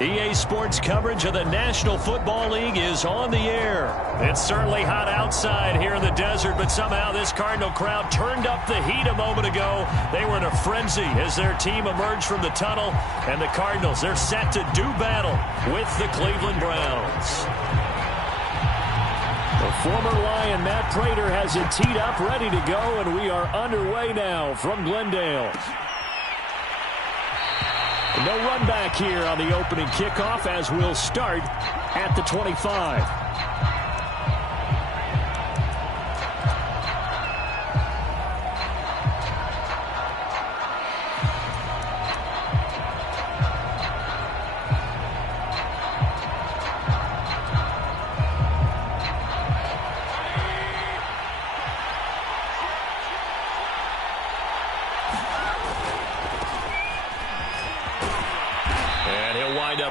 EA Sports coverage of the National Football League is on the air. It's certainly hot outside here in the desert, but somehow this Cardinal crowd turned up the heat a moment ago. They were in a frenzy as their team emerged from the tunnel, and the Cardinals, they're set to do battle with the Cleveland Browns. The former Lion, Matt Prater, has it teed up, ready to go, and we are underway now from Glendale. No run back here on the opening kickoff as we'll start at the 25.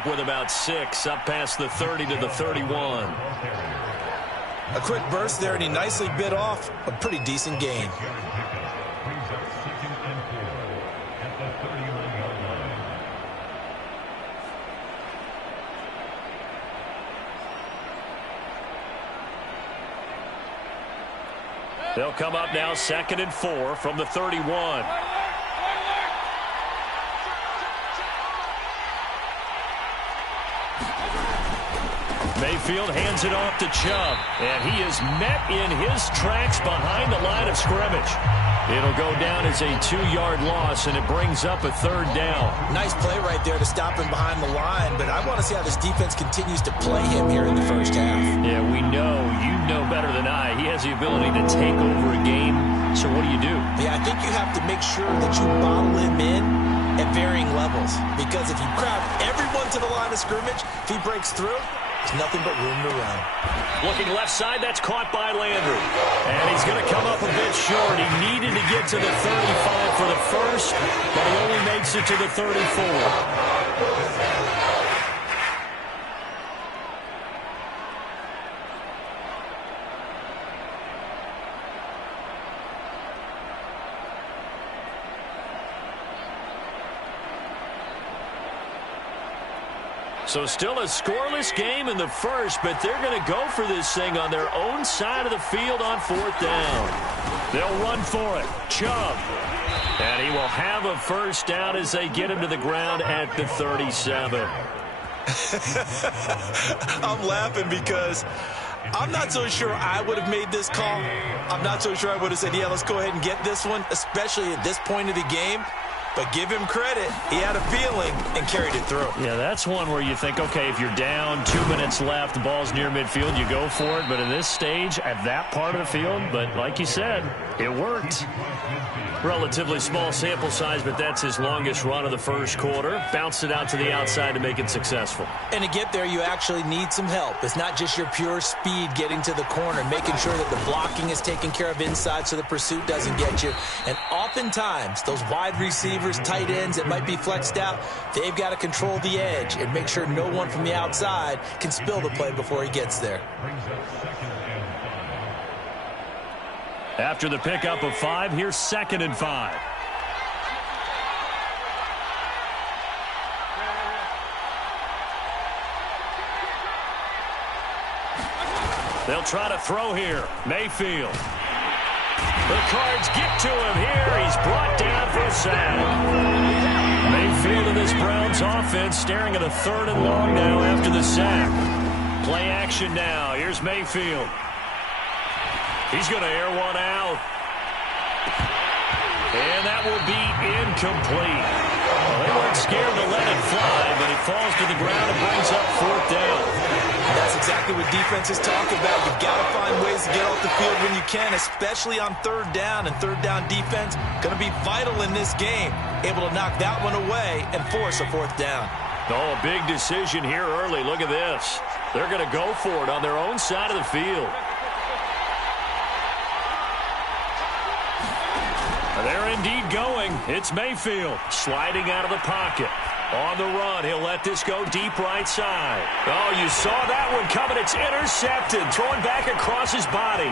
With about 6 up past the 30 to the 31. A quick burst there, and he nicely bit off a pretty decent gain. They'll come up now 2nd and 4 from the 31. Mayfield hands it off to Chubb, and he is met in his tracks behind the line of scrimmage. It'll go down as a 2-yard loss, and it brings up a 3rd down. Nice play right there to stop him behind the line, but I want to see how this defense continues to play him here in the first half. Yeah, we know. You know better than I. He has the ability to take over a game, so what do you do? Yeah, I think you have to make sure that you bottle him in at varying levels, because if you crowd everyone to the line of scrimmage, if he breaks through, there's nothing but room to run. Looking left side, that's caught by Landry. And he's going to come up a bit short. He needed to get to the 35 for the first, but he only makes it to the 34. So still a scoreless game in the first, but they're going to go for this thing on their own side of the field on 4th down. They'll run for it. Chubb. And he will have a first down as they get him to the ground at the 37. I'm laughing because I'm not so sure I would have made this call. I'm not so sure I would have said, yeah, let's go ahead and get this one, especially at this point of the game. But give him credit. He had a feeling and carried it through. Yeah, that's one where you think, okay, if you're down, 2 minutes left, the ball's near midfield, you go for it. But in this stage, at that part of the field, but like you said, it worked. Relatively small sample size, but that's his longest run of the first quarter. Bounced it out to the outside to make it successful. And to get there, you actually need some help. It's not just your pure speed getting to the corner, making sure that the blocking is taken care of inside so the pursuit doesn't get you. And oftentimes, those wide receivers, tight ends that might be flexed out, they've got to control the edge and make sure no one from the outside can spill the play before he gets there. After the pickup of 5, here's 2nd and 5. They'll try to throw here. Mayfield. The Cards get to him here. He's brought down for a sack. Mayfield of this Browns offense staring at a 3rd and long now after the sack. Play action now. Here's Mayfield. He's going to air one out. And that will be incomplete. Well, they weren't scared to let it fly, but it falls to the ground and brings up 4th down. That's exactly what defenses talk about. You've got to find ways to get off the field when you can, especially on 3rd down. And 3rd down defense going to be vital in this game. Able to knock that one away and force a 4th down. Oh, a big decision here early. Look at this. They're going to go for it on their own side of the field. They're indeed going. It's Mayfield sliding out of the pocket. On the run, he'll let this go deep right side. Oh, you saw that one coming. It's intercepted. Throwing back across his body.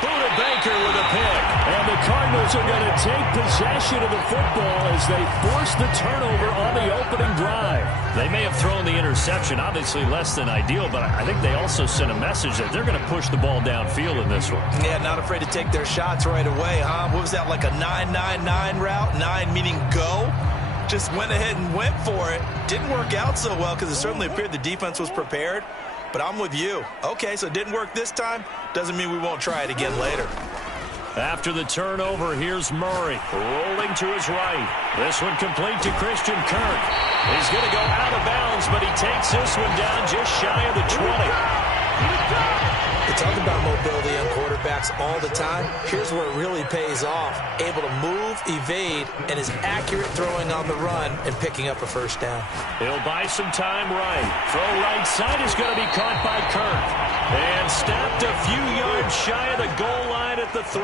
Buda Baker with a pick. And the Cardinals are going to take possession of the football as they force the turnover on the opening drive. They may have thrown the interception, obviously less than ideal, but I think they also sent a message that they're going to push the ball downfield in this one. Yeah, not afraid to take their shots right away, huh? What was that, like a 9-9-9 route? 9 meaning go? Just went ahead and went for it. Didn't work out so well because it certainly appeared the defense was prepared. But I'm with you. Okay, so it didn't work this time. Doesn't mean we won't try it again later. After the turnover, here's Murray rolling to his right. This one complete to Christian Kirk. He's going to go out of bounds, but he takes this one down just shy of the 20. We talk about mobility on quarterbacks all the time. Here's where it really pays off. Able to move, evade, and is accurate throwing on the run and picking up a first down. He'll buy some time right. Throw right side is going to be caught by Kirk. And stopped a few yards shy of the goal line at the 3.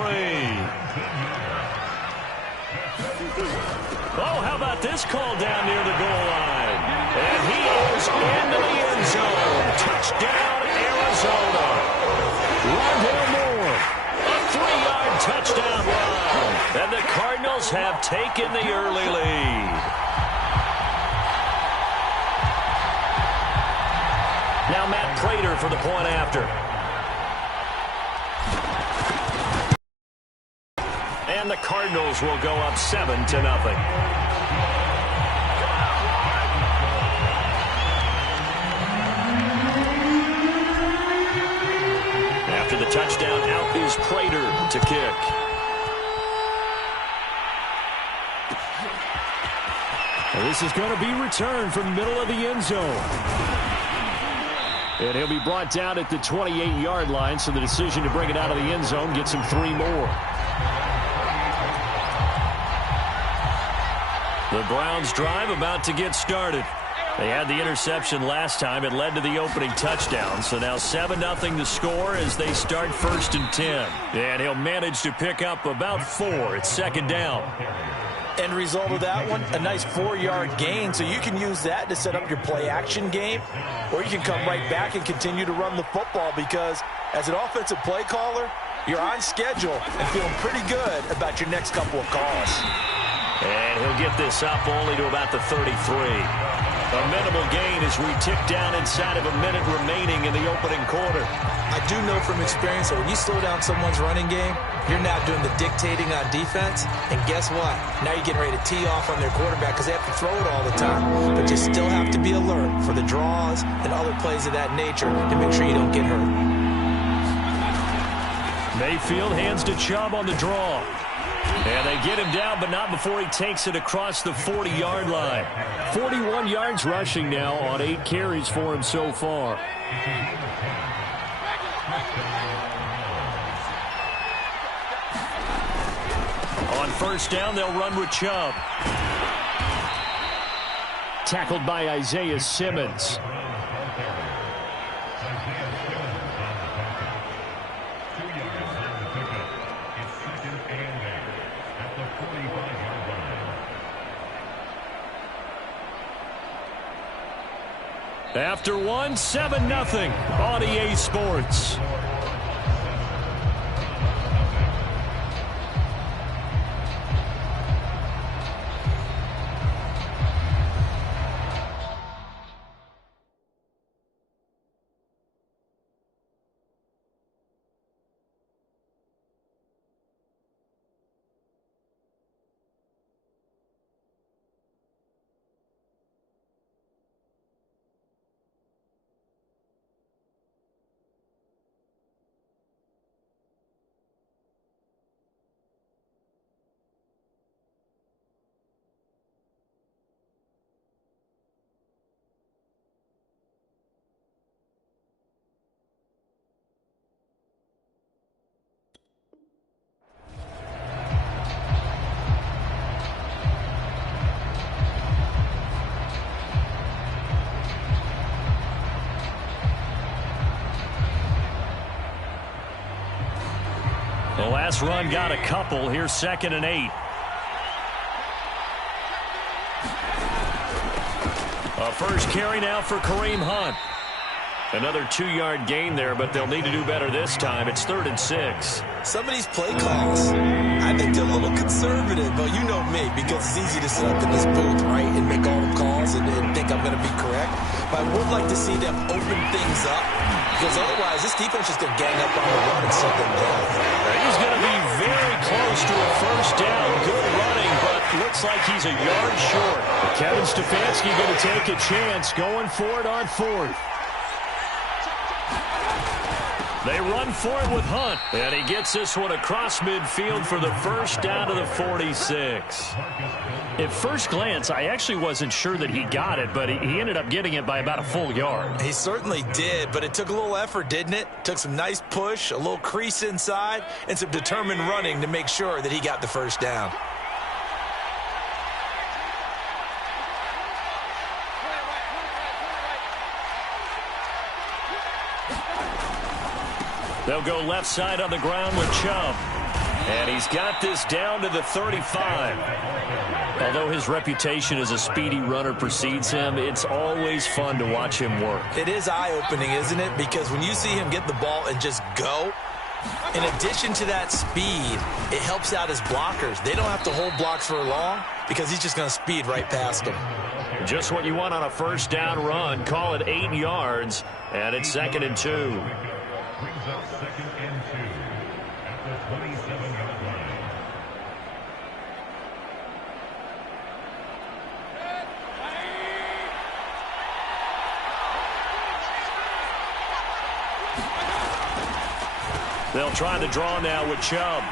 Oh, how about this call down near the goal line? And he is into the end zone. Touchdown, Arizona. Rondale Moore, a 3-yard touchdown run. And the Cardinals have taken the early lead. Now Matt Prater for the point after. And the Cardinals will go up 7-0. After the touchdown, out is Prater to kick. And this is going to be returned from the middle of the end zone. And he'll be brought down at the 28-yard line, so the decision to bring it out of the end zone gets him 3 more. The Browns drive about to get started. They had the interception last time. It led to the opening touchdown. So now 7-0 the score as they start 1st and 10. And he'll manage to pick up about 4. It's 2nd down. End result of that one, a nice 4-yard gain. So you can use that to set up your play-action game, or you can come right back and continue to run the football because as an offensive play caller, you're on schedule and feeling pretty good about your next couple of calls. And he'll get this up only to about the 33. A minimal gain as we tick down inside of a minute remaining in the opening quarter. I do know from experience that when you slow down someone's running game, you're now doing the dictating on defense. And guess what? Now you're getting ready to tee off on their quarterback because they have to throw it all the time. But you still have to be alert for the draws and other plays of that nature to make sure you don't get hurt. Mayfield hands to Chubb on the draw. And they get him down, but not before he takes it across the 40-yard line. 41 yards rushing now on 8 carries for him so far. On 1st down, they'll run with Chubb. Tackled by Isaiah Simmons. After 1, 7-0 on EA Sports. The last run got a couple. Here's 2nd and 8. A first carry now for Kareem Hunt. Another 2-yard gain there, but they'll need to do better this time. It's 3rd and 6. Some of these play calls, I think they're a little conservative, but you know me, because it's easy to sit up in this booth, right, and make all the calls and think I'm going to be correct. But I would like to see them open things up, because otherwise this defense is going to gang up on the run and shut them down. He's going to be very close to a first down. Good running, but looks like he's a yard short. Kevin Stefanski going to take a chance going for it on 4th. They run for it with Hunt, and he gets this one across midfield for the first down to the 46. At first glance, I actually wasn't sure that he got it, but he ended up getting it by about a full yard. He certainly did, but it took a little effort, didn't it? Took some nice push, a little crease inside, and some determined running to make sure that he got the first down. They'll go left side on the ground with Chubb. And he's got this down to the 35. Although his reputation as a speedy runner precedes him, it's always fun to watch him work. It is eye-opening, isn't it? Because when you see him get the ball and just go, in addition to that speed, it helps out his blockers. They don't have to hold blocks for long because he's just going to speed right past them. Just what you want on a first down run. Call it 8 yards, and it's 2nd and 2. Brings up 2nd and 2 at the 27-yard line. They'll try the draw now with Chubb.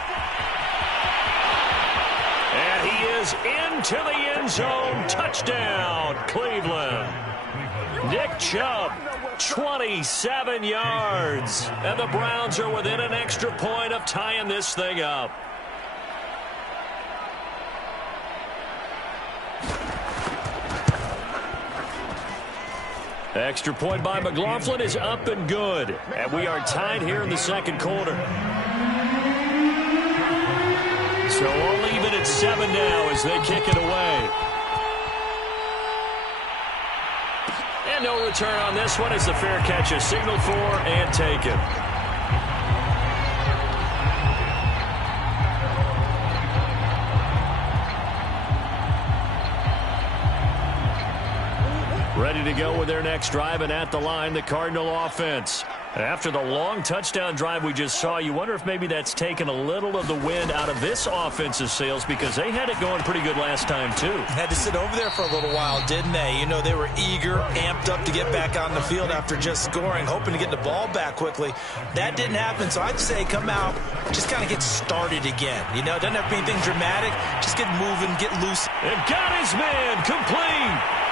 And he is into the end zone. Touchdown, Cleveland. Nick Chubb, 27 yards. And the Browns are within an extra point of tying this thing up. Extra point by McLaughlin is up and good. And we are tied here in the second quarter. So all even at 7 now as they kick it away. And no return on this one as the fair catch is signaled for and taken. Ready to go with their next drive, and at the line, the Cardinal offense. After the long touchdown drive we just saw, you wonder if maybe that's taken a little of the wind out of this offensive sails because they had it going pretty good last time, too. Had to sit over there for a little while, didn't they? You know, they were eager, amped up to get back on the field after just scoring, hoping to get the ball back quickly. That didn't happen, so I'd say come out, just kind of get started again. You know, doesn't have to be anything dramatic. Just get moving, get loose. And got his man complete.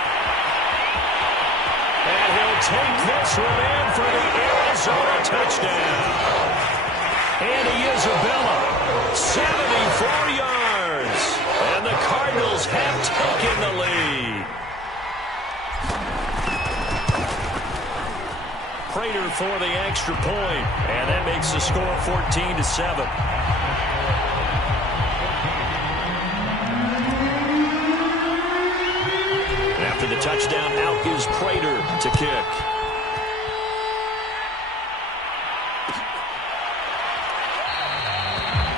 And he'll take this one in for the Arizona touchdown. Andy Isabella, 74 yards. And the Cardinals have taken the lead. Prater for the extra point. And that makes the score 14-7. After the touchdown, out is Prater to kick.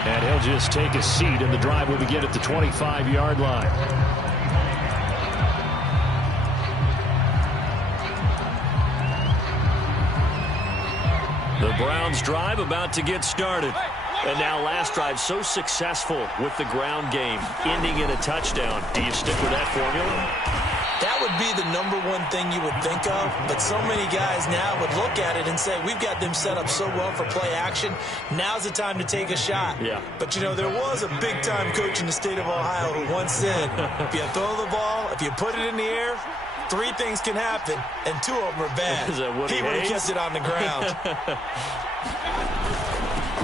And he'll just take a seat, and the drive will begin at the 25-yard line. The Browns drive about to get started. And now last drive so successful with the ground game, ending in a touchdown. Do you stick with that formula? That would be the number one thing you would think of, but so many guys now would look at it and say, we've got them set up so well for play action, now's the time to take a shot. Yeah. But, you know, there was a big-time coach in the state of Ohio who once said, if you throw the ball, if you put it in the air, 3 things can happen, and 2 of them are bad. He would have kept it on the ground.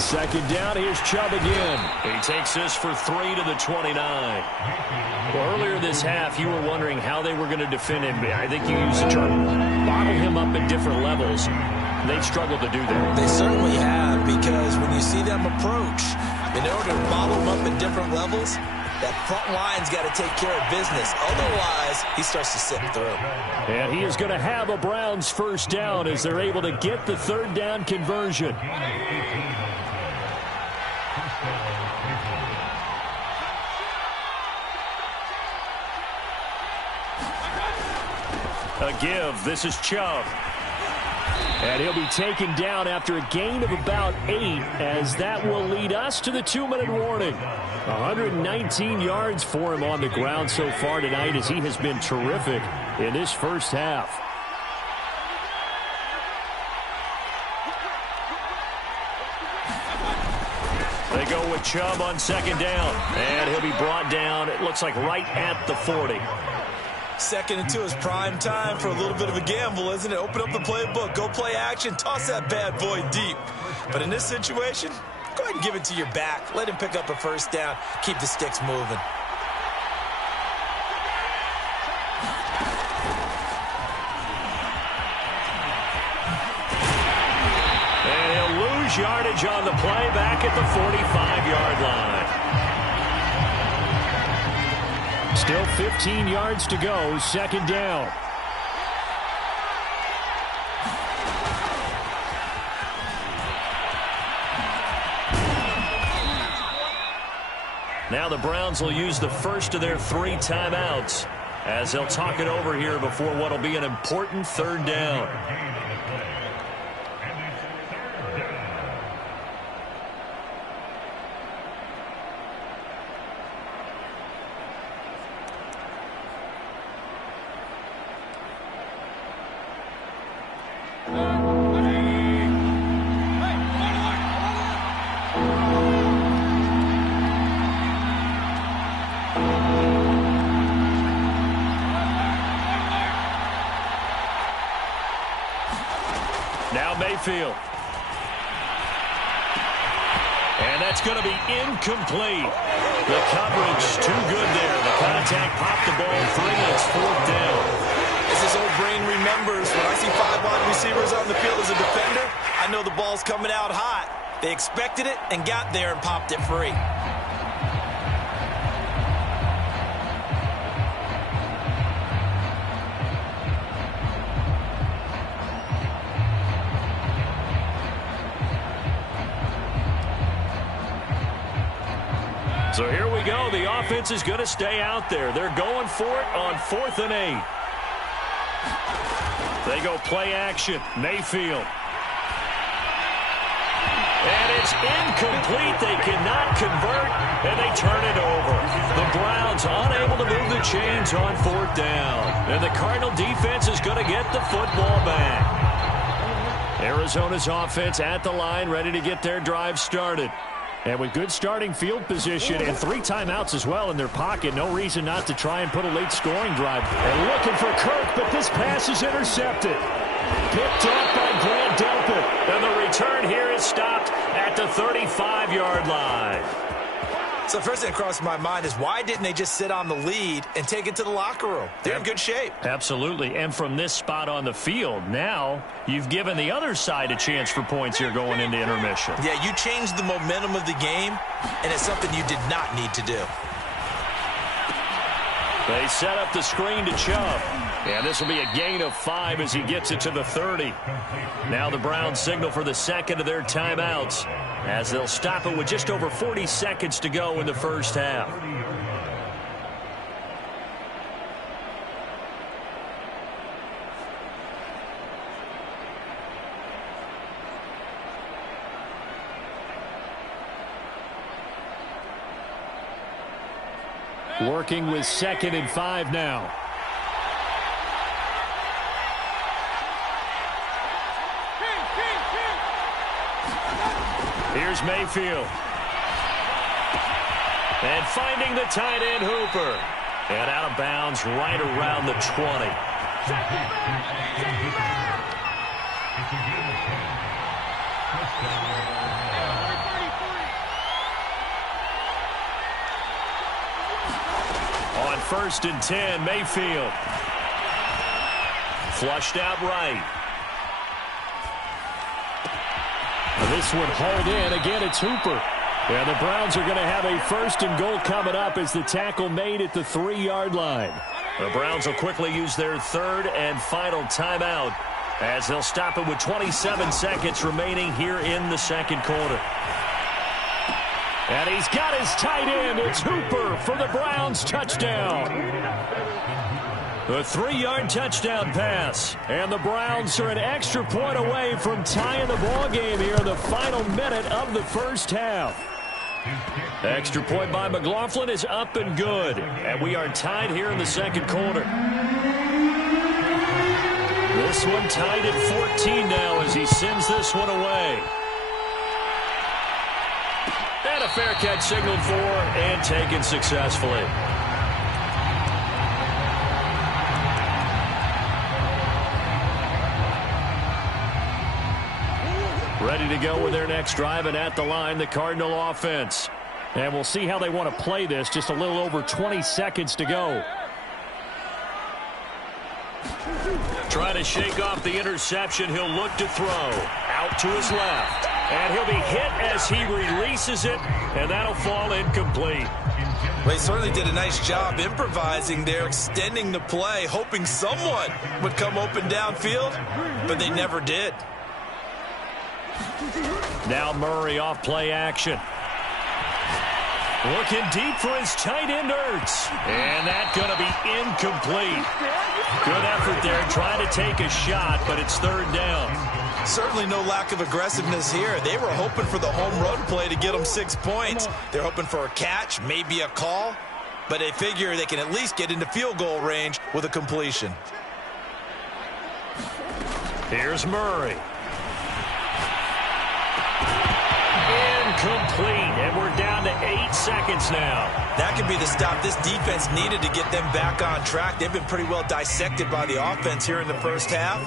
Second down, here's Chubb again. He takes this for 3 to the 29. Well, earlier this half, you were wondering how they were going to defend him. I think you used the term bottle him up at different levels. They've struggled to do that. They certainly have, because when you see them approach, in order to bottle him up at different levels, That front line's got to take care of business. Otherwise, he starts to slip through. And he is going to have a Browns first down as they're able to get the third down conversion. A give. This is Chubb. And he'll be taken down after a gain of about 8, as that will lead us to the 2-minute warning. 119 yards for him on the ground so far tonight, as he has been terrific in this first half. They go with Chubb on second down, and he'll be brought down, it looks like right at the 40. 2nd and 2 is prime time for a little bit of a gamble, isn't it? Open up the playbook, go play action, toss that bad boy deep. But in this situation, go ahead and give it to your back. Let him pick up a first down. Keep the sticks moving. And he'll lose yardage on the play back at the 45-yard line. Still 15 yards to go, second down. Now the Browns will use the first of their 3 timeouts as they'll talk it over here before what will be an important third down. Now Mayfield. And that's going to be incomplete. The coverage too good there. The contact popped the ball free. It's 4th down. As his old brain remembers, when I see 5 wide receivers on the field as a defender, I know the ball's coming out hot. They expected it and got there and popped it free. So here we go. The offense is going to stay out there. They're going for it on 4th and 8. They go play action. Mayfield. And it's incomplete. They cannot convert, and they turn it over. The Browns unable to move the chains on 4th down. And the Cardinal defense is going to get the football back. Arizona's offense at the line, ready to get their drive started. And with good starting field position and 3 timeouts as well in their pocket, no reason not to try and put a late scoring drive. And looking for Kirk, but this pass is intercepted. Picked off by Grant Delpit. And the return here is stopped at the 35-yard line. So the first thing that crossed my mind is, why didn't they just sit on the lead and take it to the locker room? They're in good shape. Absolutely. And from this spot on the field, now you've given the other side a chance for points here going into intermission. Yeah, you changed the momentum of the game, and it's something you did not need to do. They set up the screen to Chubb. And this will be a gain of 5 as he gets it to the 30. Now the Browns signal for the second of their timeouts, as they'll stop it with just over 40 seconds to go in the first half. Working with 2nd and 5 now. Here's Mayfield. And finding the tight end Hooper. And out of bounds right around the 20. On 1st and 10, Mayfield. Flushed out right. This one hauled in. Again, it's Hooper. And the Browns are going to have a 1st and goal coming up as the tackle made at the 3-yard line. The Browns will quickly use their 3rd and final timeout as they'll stop it with 27 seconds remaining here in the 2nd quarter. And he's got his tight end. It's Hooper for the Browns touchdown. A 3-yard touchdown pass. And the Browns are an extra point away from tying the ball game here in the final minute of the 1st half. Extra point by McLaughlin is up and good. And we are tied here in the 2nd quarter. This one tied at 14 now as he sends this one away. And a fair catch signaled for and taken successfully. Ready to go with their next drive, and at the line, the Cardinal offense. And we'll see how they want to play this. Just a little over 20 seconds to go. Trying to shake off the interception. He'll look to throw. Out to his left. And he'll be hit as he releases it, and that'll fall incomplete. Well, he certainly did a nice job improvising there, extending the play, hoping someone would come open downfield, but they never did. Now Murray off play action. Looking deep for his tight end, Ertz. And that's going to be incomplete. Good effort there, trying to take a shot, but it's 3rd down. Certainly no lack of aggressiveness here. They were hoping for the home run play to get them 6 points. They're hoping for a catch, maybe a call, but they figure they can at least get into field goal range with a completion. Here's Murray. Incomplete, and we're down to 8 seconds now. That could be the stop this defense needed to get them back on track. They've been pretty well dissected by the offense here in the 1st half.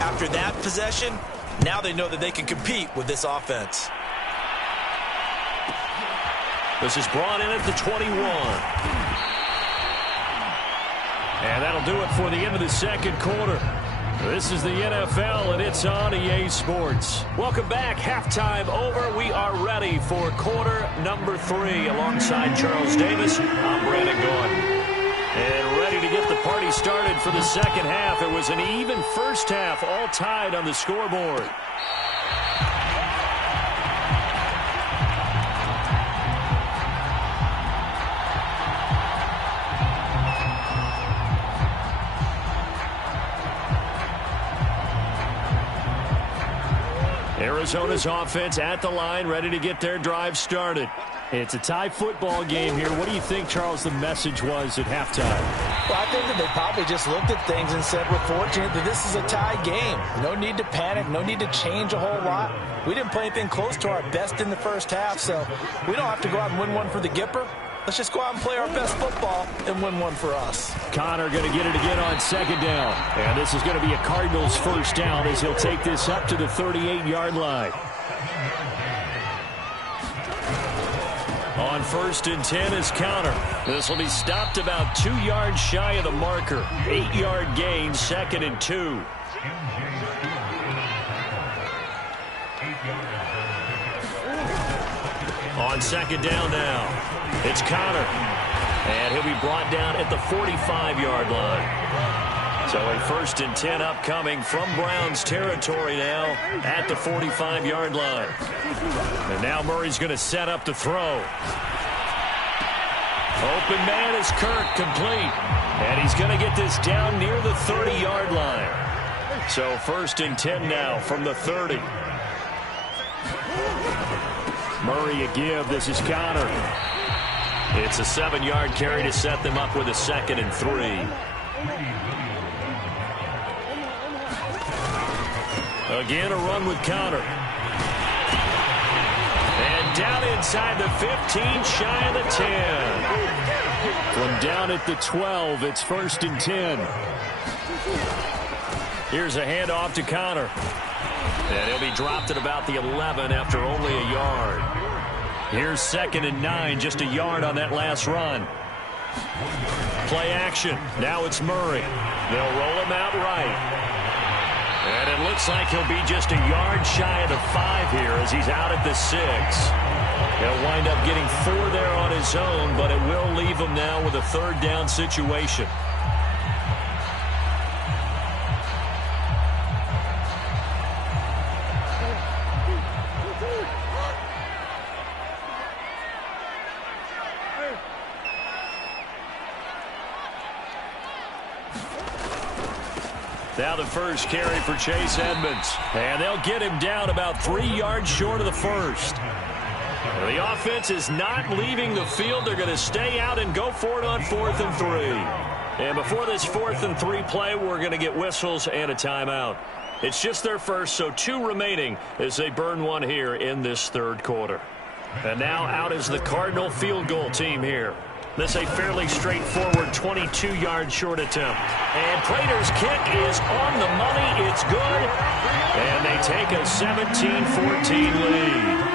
After that possession, now they know that they can compete with this offense. This is brought in at the 21. And that'll do it for the end of the 2nd quarter. This is the NFL, and it's on EA Sports. Welcome back. Halftime over. We are ready for quarter number 3. Alongside Charles Davis, I'm Brandon Gordon. And ready to get the party started for the 2nd half. It was an even 1st half, all tied on the scoreboard. Arizona's offense at the line, ready to get their drive started. It's a tie football game here. What do you think, Charles, the message was at halftime? Well, I think that they probably just looked at things and said, we're fortunate that this is a tie game. No need to panic, no need to change a whole lot. We didn't play anything close to our best in the 1st half, so we don't have to go out and win one for the Gipper. Let's just go out and play our best football and win one for us. Connor going to get it again on 2nd down. And this is going to be a Cardinals 1st down as he'll take this up to the 38-yard line. On 1st and 10 is Connor. This will be stopped about 2 yards shy of the marker. 8-yard gain, 2nd and 2. On 2nd down now. It's Connor, and he'll be brought down at the 45-yard line. So a 1st and 10 upcoming from Browns territory now at the 45-yard line. And now Murray's going to set up to throw. Open man is Kirk, complete. And he's going to get this down near the 30-yard line. So 1st and 10 now from the 30. Murray a give. This is Connor. It's a 7-yard carry to set them up with a 2nd and 3. Again, a run with Connor. And down inside the 15, shy of the 10. From down at the 12, it's 1st and 10. Here's a handoff to Connor. And he'll be dropped at about the 11 after only a yard. Here's 2nd and 9, just a yard on that last run. Play action. Now it's Murray. They'll roll him out right. And it looks like he'll be just a yard shy of the 5 here as he's out at the 6. He'll wind up getting 4 there on his own, but it will leave him now with a 3rd down situation. Now the first carry for Chase Edmonds. And they'll get him down about 3 yards short of the first. The offense is not leaving the field. They're going to stay out and go for it on 4th and 3. And before this 4th and 3 play, we're going to get whistles and a timeout. It's just their first, so 2 remaining as they burn one here in this 3rd quarter. And now out is the Cardinal field goal team here. This a fairly straightforward 22-yard short attempt. And Prater's kick is on the money. It's good. And they take a 17-14 lead.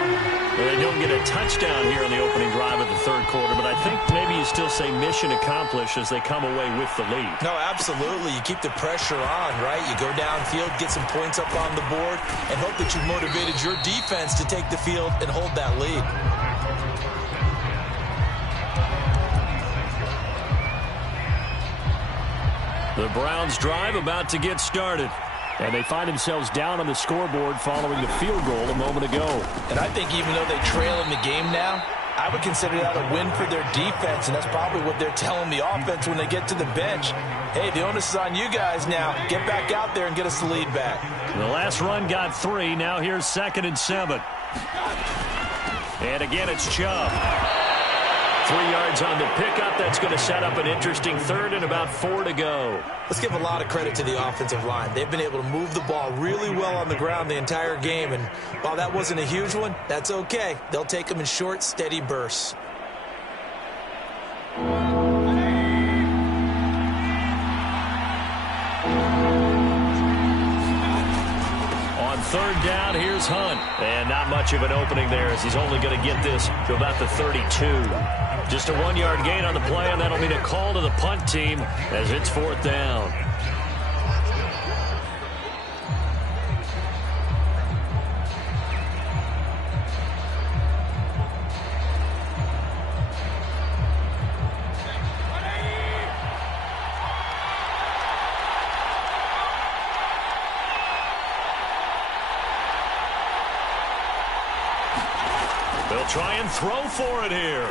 Well, they don't get a touchdown here in the opening drive of the 3rd quarter, but I think maybe you still say mission accomplished as they come away with the lead. No, absolutely. You keep the pressure on, right? You go downfield, get some points up on the board, and hope that you've motivated your defense to take the field and hold that lead. The Browns drive about to get started. And they find themselves down on the scoreboard following the field goal a moment ago. And I think even though they trail in the game now, I would consider that a win for their defense, and that's probably what they're telling the offense when they get to the bench. Hey, the onus is on you guys now. Get back out there and get us the lead back. The last run got 3. Now here's 2nd and 7. And again, it's Chubb. 3 yards on the pickup. That's going to set up an interesting 3rd and about 4 to go. Let's give a lot of credit to the offensive line. They've been able to move the ball really well on the ground the entire game. And while that wasn't a huge one, that's okay. They'll take them in short, steady bursts. On 3rd down, here's Hunt. And not much of an opening there as he's only going to get this to about the 32. Just a 1-yard gain on the play, and that'll mean a call to the punt team as it's 4th down. They'll try and throw for it here.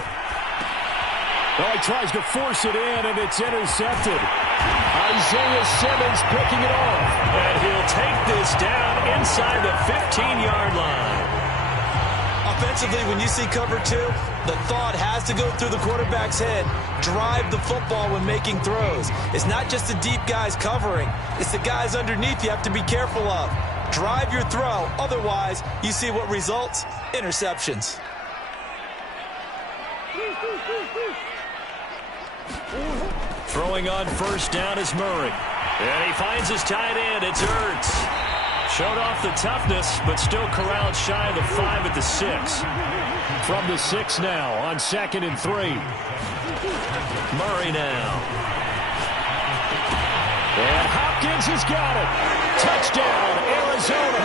Well, he tries to force it in, and it's intercepted. Isaiah Simmons picking it off. And he'll take this down inside the 15-yard line. Offensively, when you see cover 2, the thought has to go through the quarterback's head. Drive the football when making throws. It's not just the deep guys covering. It's the guys underneath you have to be careful of. Drive your throw. Otherwise, you see what results? Interceptions. Throwing on 1st down is Murray. And he finds his tight end. It's Ertz. Showed off the toughness, but still corralled shy of the 5 at the 6. From the 6 now on 2nd and 3. Murray now. And Hopkins has got it. Touchdown, Arizona.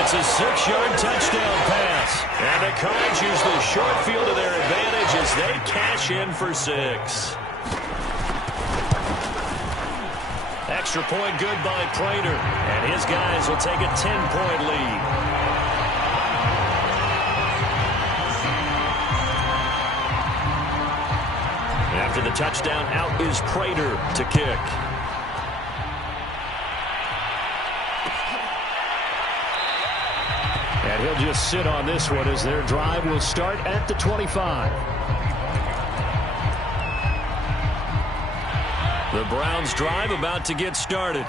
It's a 6-yard touchdown pass. And the Cards use the short field to their advantage as they cash in for 6. Extra point good by Prater. And his guys will take a 10-point lead. After the touchdown, out is Prater to kick. And he'll just sit on this one as their drive will start at the 25. The Browns drive about to get started.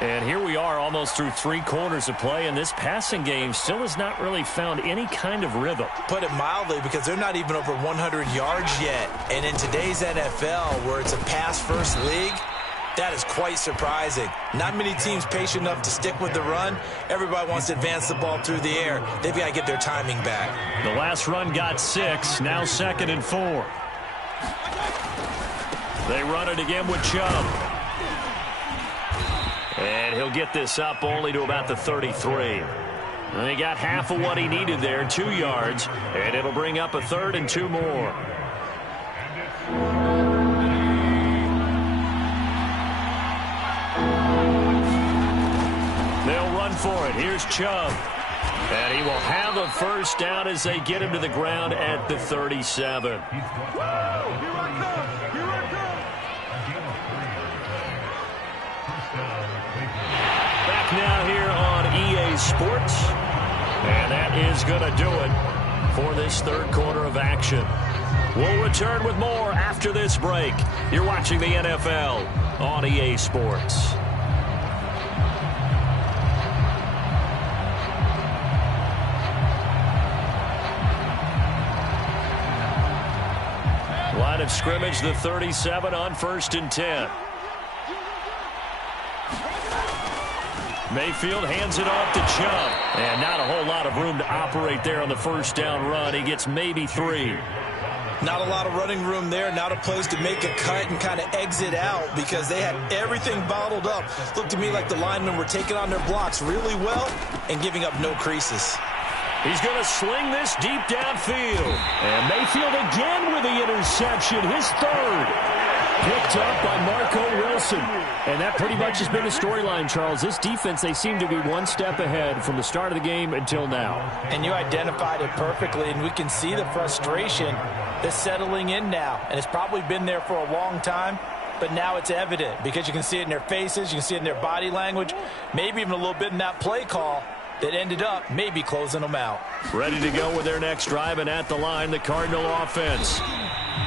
And here we are almost through 3 quarters of play, and this passing game still has not really found any kind of rhythm. Put it mildly, because they're not even over 100 yards yet. And in today's NFL, where it's a pass-first league, that is quite surprising. Not many teams patient enough to stick with the run. Everybody wants to advance the ball through the air. They've got to get their timing back. The last run got 6, now 2nd and 4. They run it again with Chubb. And he'll get this up only to about the 33. And he got half of what he needed there, 2 yards, and it'll bring up a 3rd and 2 more. They'll run for it. Here's Chubb. And he will have a first down as they get him to the ground at the 37. Back now here on EA Sports. And that is going to do it for this 3rd quarter of action. We'll return with more after this break. You're watching the NFL on EA Sports. Line of scrimmage, the 37 on 1st and 10. Mayfield hands it off to Chubb. And not a whole lot of room to operate there on the first down run. He gets maybe 3. Not a lot of running room there. Not a place to make a cut and kind of exit out because they had everything bottled up. Looked to me like the linemen were taking on their blocks really well and giving up no creases. He's going to sling this deep downfield. And Mayfield again with the interception, his 3rd. Picked up by Marco Wilson. And that pretty much has been the storyline, Charles. This defense, they seem to be one step ahead from the start of the game until now. And you identified it perfectly, and we can see the frustration that's settling in now. And it's probably been there for a long time, but now it's evident because you can see it in their faces, you can see it in their body language, maybe even a little bit in that play call that ended up maybe closing them out. Ready to go with their next drive, and at the line, the Cardinal offense.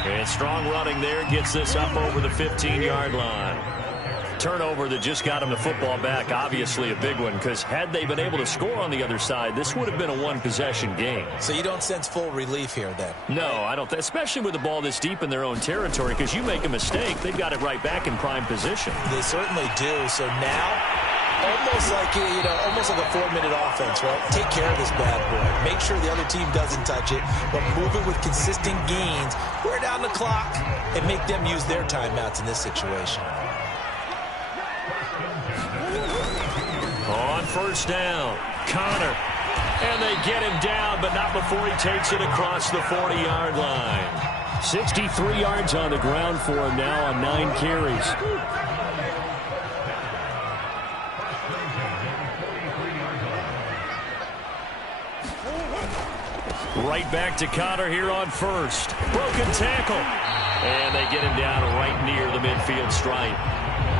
And strong running there gets this up over the 15-yard line. Turnover that just got him the football back, obviously a big one, because had they been able to score on the other side, this would have been a one-possession game. So you don't sense full relief here then? No, I don't, especially with the ball this deep in their own territory, because you make a mistake, they've got it right back in prime position. They certainly do. So now, almost like a 4-minute offense, right? Take care of this bad boy. Make sure the other team doesn't touch it, but move it with consistent gains. Wear down the clock and make them use their timeouts in this situation. On first down, Connor. And they get him down, but not before he takes it across the 40-yard line. 63 yards on the ground for him now on 9 carries. Right back to Connor here on first. Broken tackle. And they get him down right near the midfield stripe.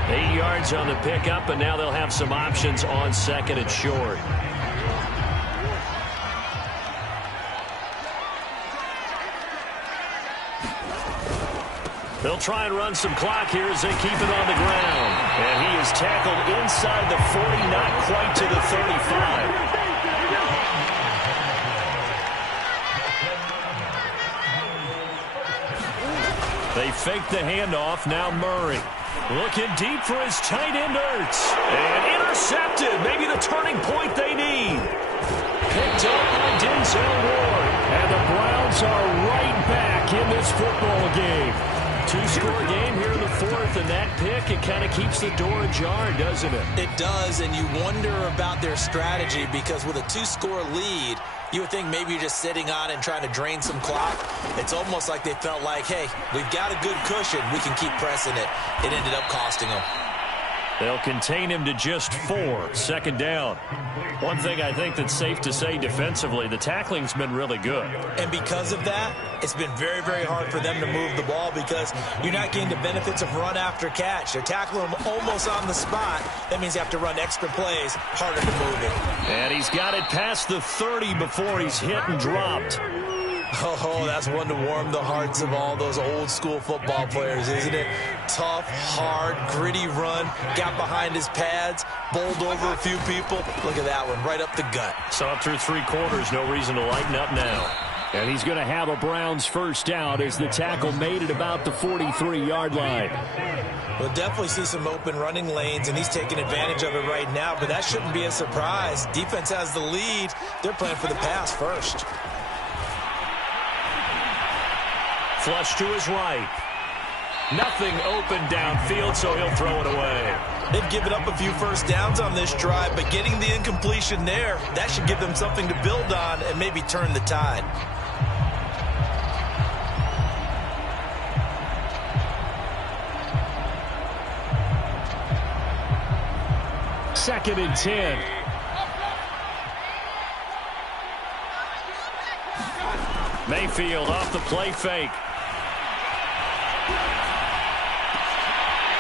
8 yards on the pickup, and now they'll have some options on 2nd and short. They'll try and run some clock here as they keep it on the ground. And he is tackled inside the 40, not quite to the 35. They fake the handoff. Now Murray looking deep for his tight end Ertz. And intercepted. Maybe the turning point they need. Picked up by Denzel Ward. And the Browns are right back in this football game. 2-score game here in the 4th, and that pick, it kind of keeps the door ajar, doesn't it? It does, and you wonder about their strategy because with a 2-score lead, you would think maybe you're just sitting on and trying to drain some clock. It's almost like they felt like, hey, we've got a good cushion. We can keep pressing it. It ended up costing them. They'll contain him to just 4. 2nd down. One thing I think that's safe to say defensively, the tackling's been really good. And because of that, it's been very, very hard for them to move the ball because you're not getting the benefits of run after catch. They're tackling him almost on the spot. That means you have to run extra plays, harder to move it. And he's got it past the 30 before he's hit and dropped. Oh, that's one to warm the hearts of all those old school football players, isn't it? Tough, hard, gritty run, got behind his pads, bowled over a few people. Look at that one, right up the gut. Saw through 3 quarters, no reason to lighten up now. And he's going to have a Browns first down as the tackle made it about the 43-yard line. We'll definitely see some open running lanes, and he's taking advantage of it right now, but that shouldn't be a surprise. Defense has the lead. They're playing for the pass first. Flush to his right. Nothing open downfield, so he'll throw it away. They've given up a few first downs on this drive, but getting the incompletion there, that should give them something to build on and maybe turn the tide. Second and 10. Mayfield off the play fake.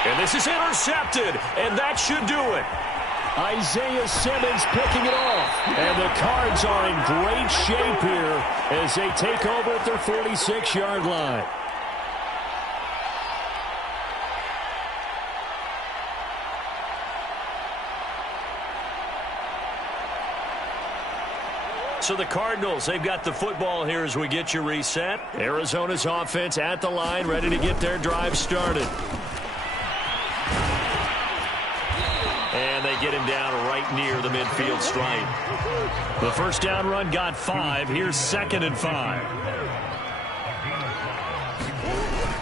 And this is intercepted, and that should do it. Isaiah Simmons picking it off. And the Cards are in great shape here as they take over at their 46-yard line. So the Cardinals, they've got the football here as we get you reset. Arizona's offense at the line, ready to get their drive started. And they get him down right near the midfield stripe. The first down run got 5. Here's 2nd and 5.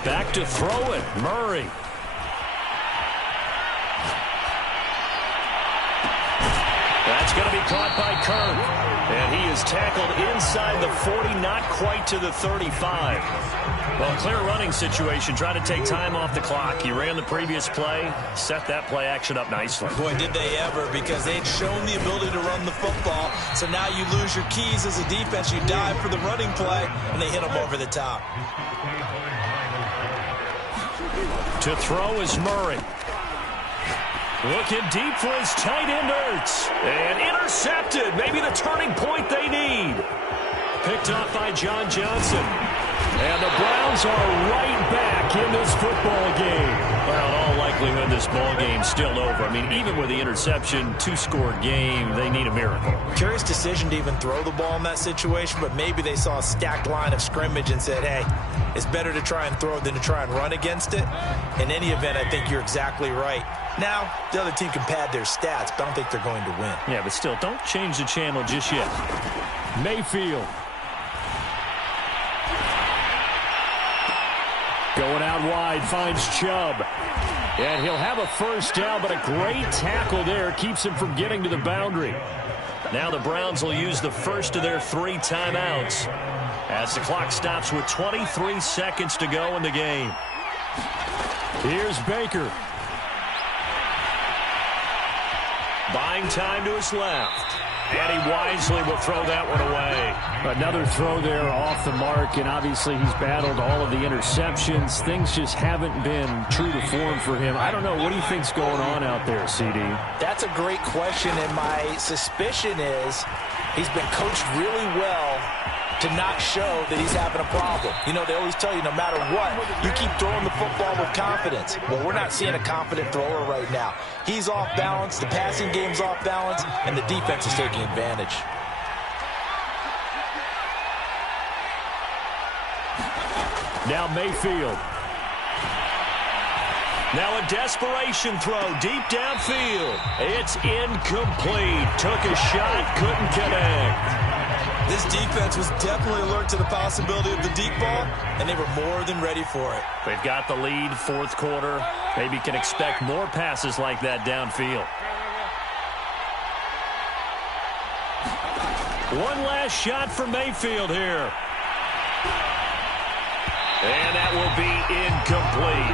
Back to throw it, Murray. That's going to be caught by Kirk. And he is tackled inside the 40, not quite to the 35. Well, clear running situation, trying to take time off the clock. He ran the previous play, set that play action up nicely. Boy, did they ever, because they had shown the ability to run the football. So now you lose your keys as a defense. You dive for the running play, and they hit him over the top. To throw is Murray. Looking deep for his tight end, Ertz. And intercepted. Maybe the turning point they need. Picked off by John Johnson. And the Browns are right back in this football game. Well, in all likelihood, this ball game's still over. I mean, even with the interception, 2-score game, they need a miracle. Curious decision to even throw the ball in that situation, but maybe they saw a stacked line of scrimmage and said, hey, it's better to try and throw than to try and run against it. In any event, I think you're exactly right. Now, the other team can pad their stats, but I don't think they're going to win. Yeah, but still, don't change the channel just yet. Mayfield. Going out wide, finds Chubb. And he'll have a first down, but a great tackle there keeps him from getting to the boundary. Now the Browns will use the first of their 3 timeouts as the clock stops with 23 seconds to go in the game. Here's Baker. Buying time to his left. And he wisely will throw that one away. Another throw there off the mark, and obviously he's battled all of the interceptions. Things just haven't been true to form for him. I don't know. What do you think's going on out there, CD? That's a great question, and my suspicion is he's been coached really well to not show that he's having a problem. You know, they always tell you no matter what, you keep throwing the football with confidence. Well, we're not seeing a confident thrower right now. He's off balance, the passing game's off balance, and the defense is taking advantage. Now Mayfield. Now a desperation throw deep downfield. It's incomplete. Took a shot, couldn't connect. This defense was definitely alert to the possibility of the deep ball, and they were more than ready for it. They've got the lead, 4th quarter. Maybe can expect more passes like that downfield. One last shot for Mayfield here. And that will be incomplete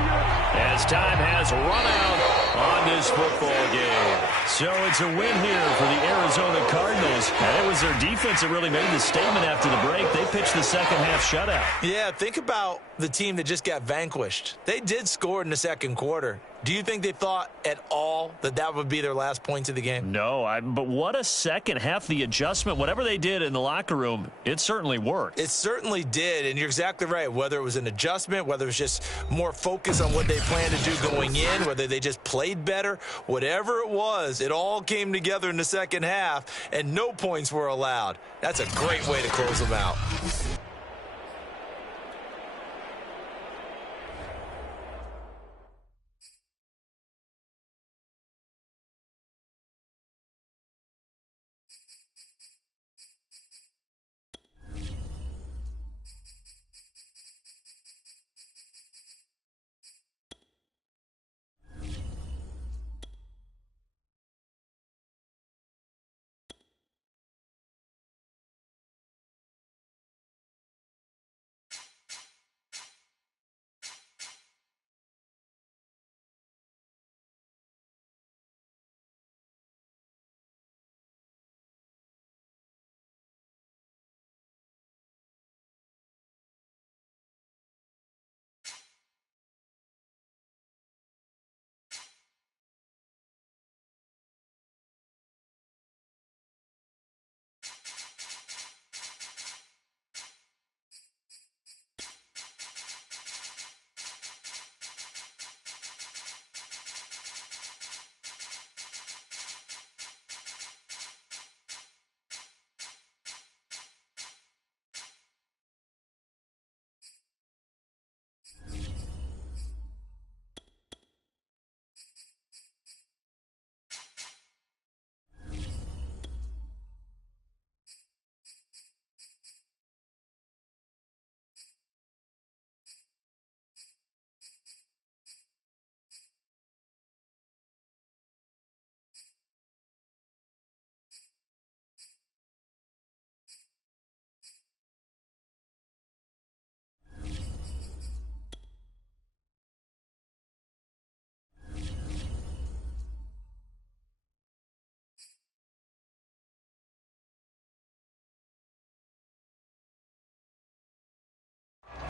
as time has run out on this football game. So it's a win here for the Arizona Cardinals. And it was their defense that really made the statement after the break. They pitched the second half shutout. Yeah, think about the team that just got vanquished. They did score in the second quarter. Do you think they thought at all that that would be their last points of the game? No, but what a second half. The adjustment, whatever they did in the locker room, it certainly worked. It certainly did, and you're exactly right. Whether it was an adjustment, whether it was just more focus on what they planned to do going in, whether they just played better, whatever it was, it all came together in the second half, and no points were allowed. That's a great way to close them out.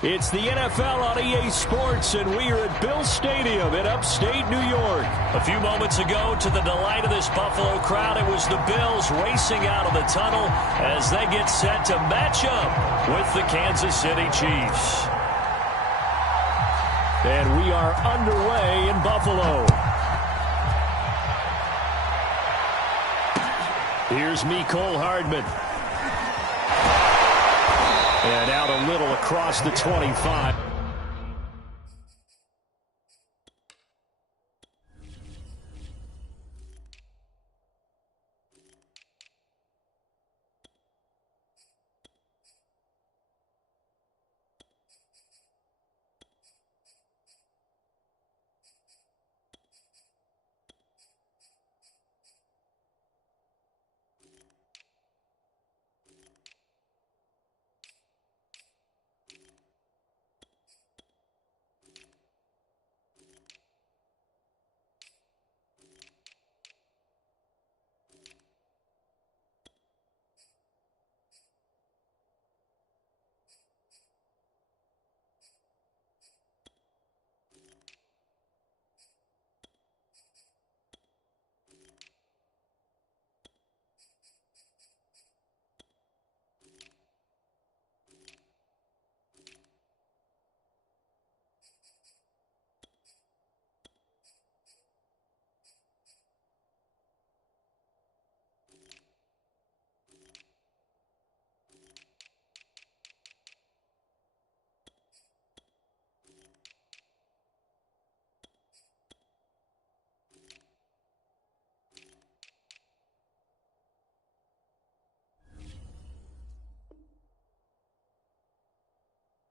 It's the NFL on EA Sports, and we are at Bill Stadium in upstate New York. A few moments ago, to the delight of this Buffalo crowd, it was the Bills racing out of the tunnel as they get set to match up with the Kansas City Chiefs. And we are underway in Buffalo. Here's Mecole Hardman. And out a little across the 25.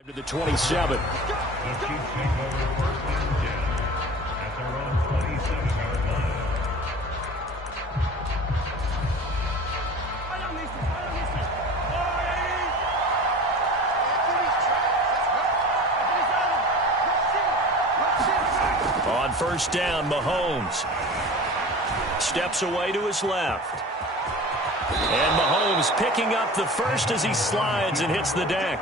To the 27. The Chiefs take over first and 10 at their own 27-yard line. On first down, Mahomes steps away to his left. And Mahomes picking up the first as he slides and hits the deck.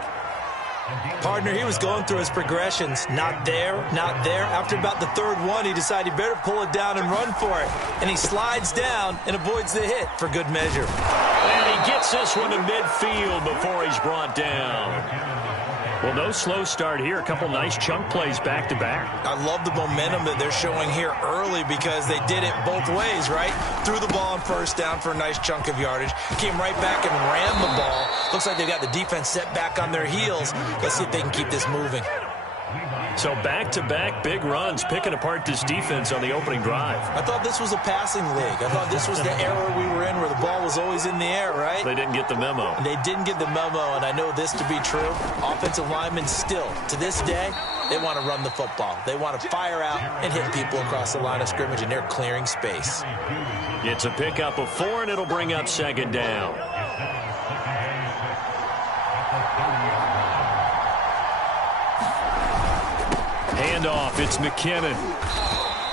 Partner, he was going through his progressions. Not there, not there. After about the third one, he decided he better pull it down and run for it. And he slides down and avoids the hit for good measure. And he gets this one to midfield before he's brought down. Well, no slow start here. A couple nice chunk plays back-to-back. I love the momentum that they're showing here early because they did it both ways, right? Threw the ball on first down for a nice chunk of yardage. Came right back and ran the ball. Looks like they've got the defense set back on their heels. Let's see if they can keep this moving. So back-to-back big runs, picking apart this defense on the opening drive. I thought this was a passing league. I thought this was the era we were in where the ball was always in the air, right? They didn't get the memo. They didn't get the memo, and I know this to be true. Offensive linemen still, to this day, they want to run the football. They want to fire out and hit people across the line of scrimmage, and they're clearing space. It's a pickup of 4, and it'll bring up second down. Handoff, it's McKinnon.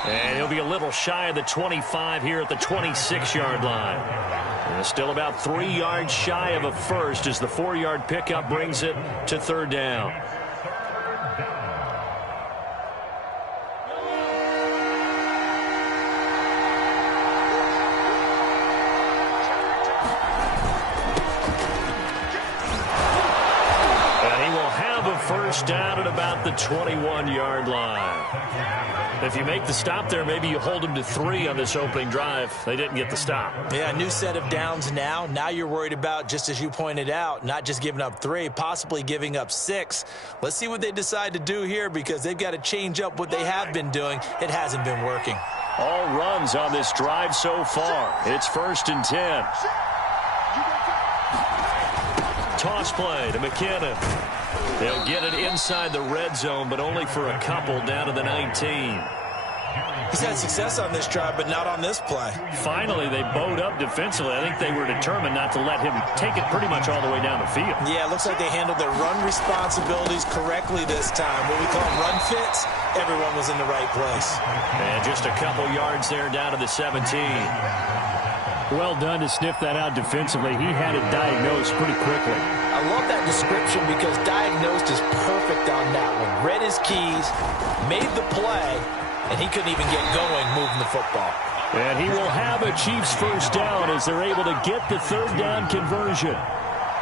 And he'll be a little shy of the 25 here at the 26-yard line. And still about 3 yards shy of a first as the 4-yard pickup brings it to third down. First down at about the 21-yard line. If you make the stop there, maybe you hold them to 3 on this opening drive. They didn't get the stop. Yeah, a new set of downs now. Now you're worried about, just as you pointed out, not just giving up 3, possibly giving up 6. Let's see what they decide to do here because they've got to change up what they have been doing. It hasn't been working. All runs on this drive so far. It's first and 10. Toss play to McKinnon. They'll get it inside the red zone, but only for a couple down to the 19. He's had success on this drive, but not on this play. Finally, they bowed up defensively. I think they were determined not to let him take it pretty much all the way down the field. Yeah, it looks like they handled their run responsibilities correctly this time. What we call run fits, everyone was in the right place. And just a couple yards there down to the 17. Well done to sniff that out defensively. He had it diagnosed pretty quickly. I love that description because diagnosed is perfect on that one. Read his keys, made the play, and he couldn't even get going moving the football. And he will have a Chiefs first down as they're able to get the third down conversion.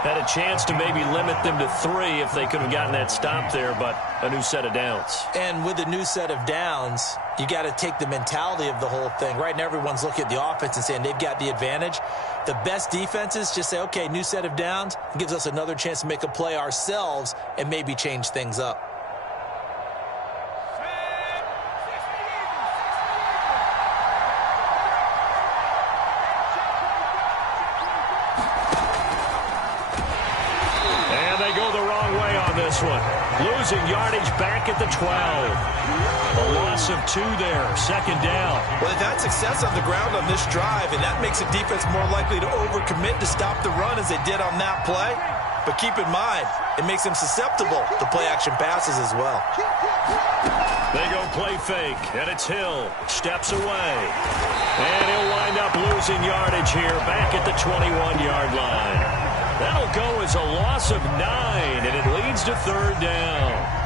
Had a chance to maybe limit them to 3 if they could have gotten that stop there, but a new set of downs. And with a new set of downs, you got to take the mentality of the whole thing. Right now, everyone's looking at the offense and saying they've got the advantage. The best defenses just say, okay, new set of downs. It gives us another chance to make a play ourselves and maybe change things up. Losing yardage back at the 12. A loss of 2 there. Second down. Well, they've had success on the ground on this drive, and that makes a defense more likely to overcommit to stop the run as they did on that play. But keep in mind, it makes them susceptible to play-action passes as well. They go play fake, and it's Hill. Steps away. And he'll wind up losing yardage here back at the 21-yard line. That'll go as a loss of 9, and it leads to third down.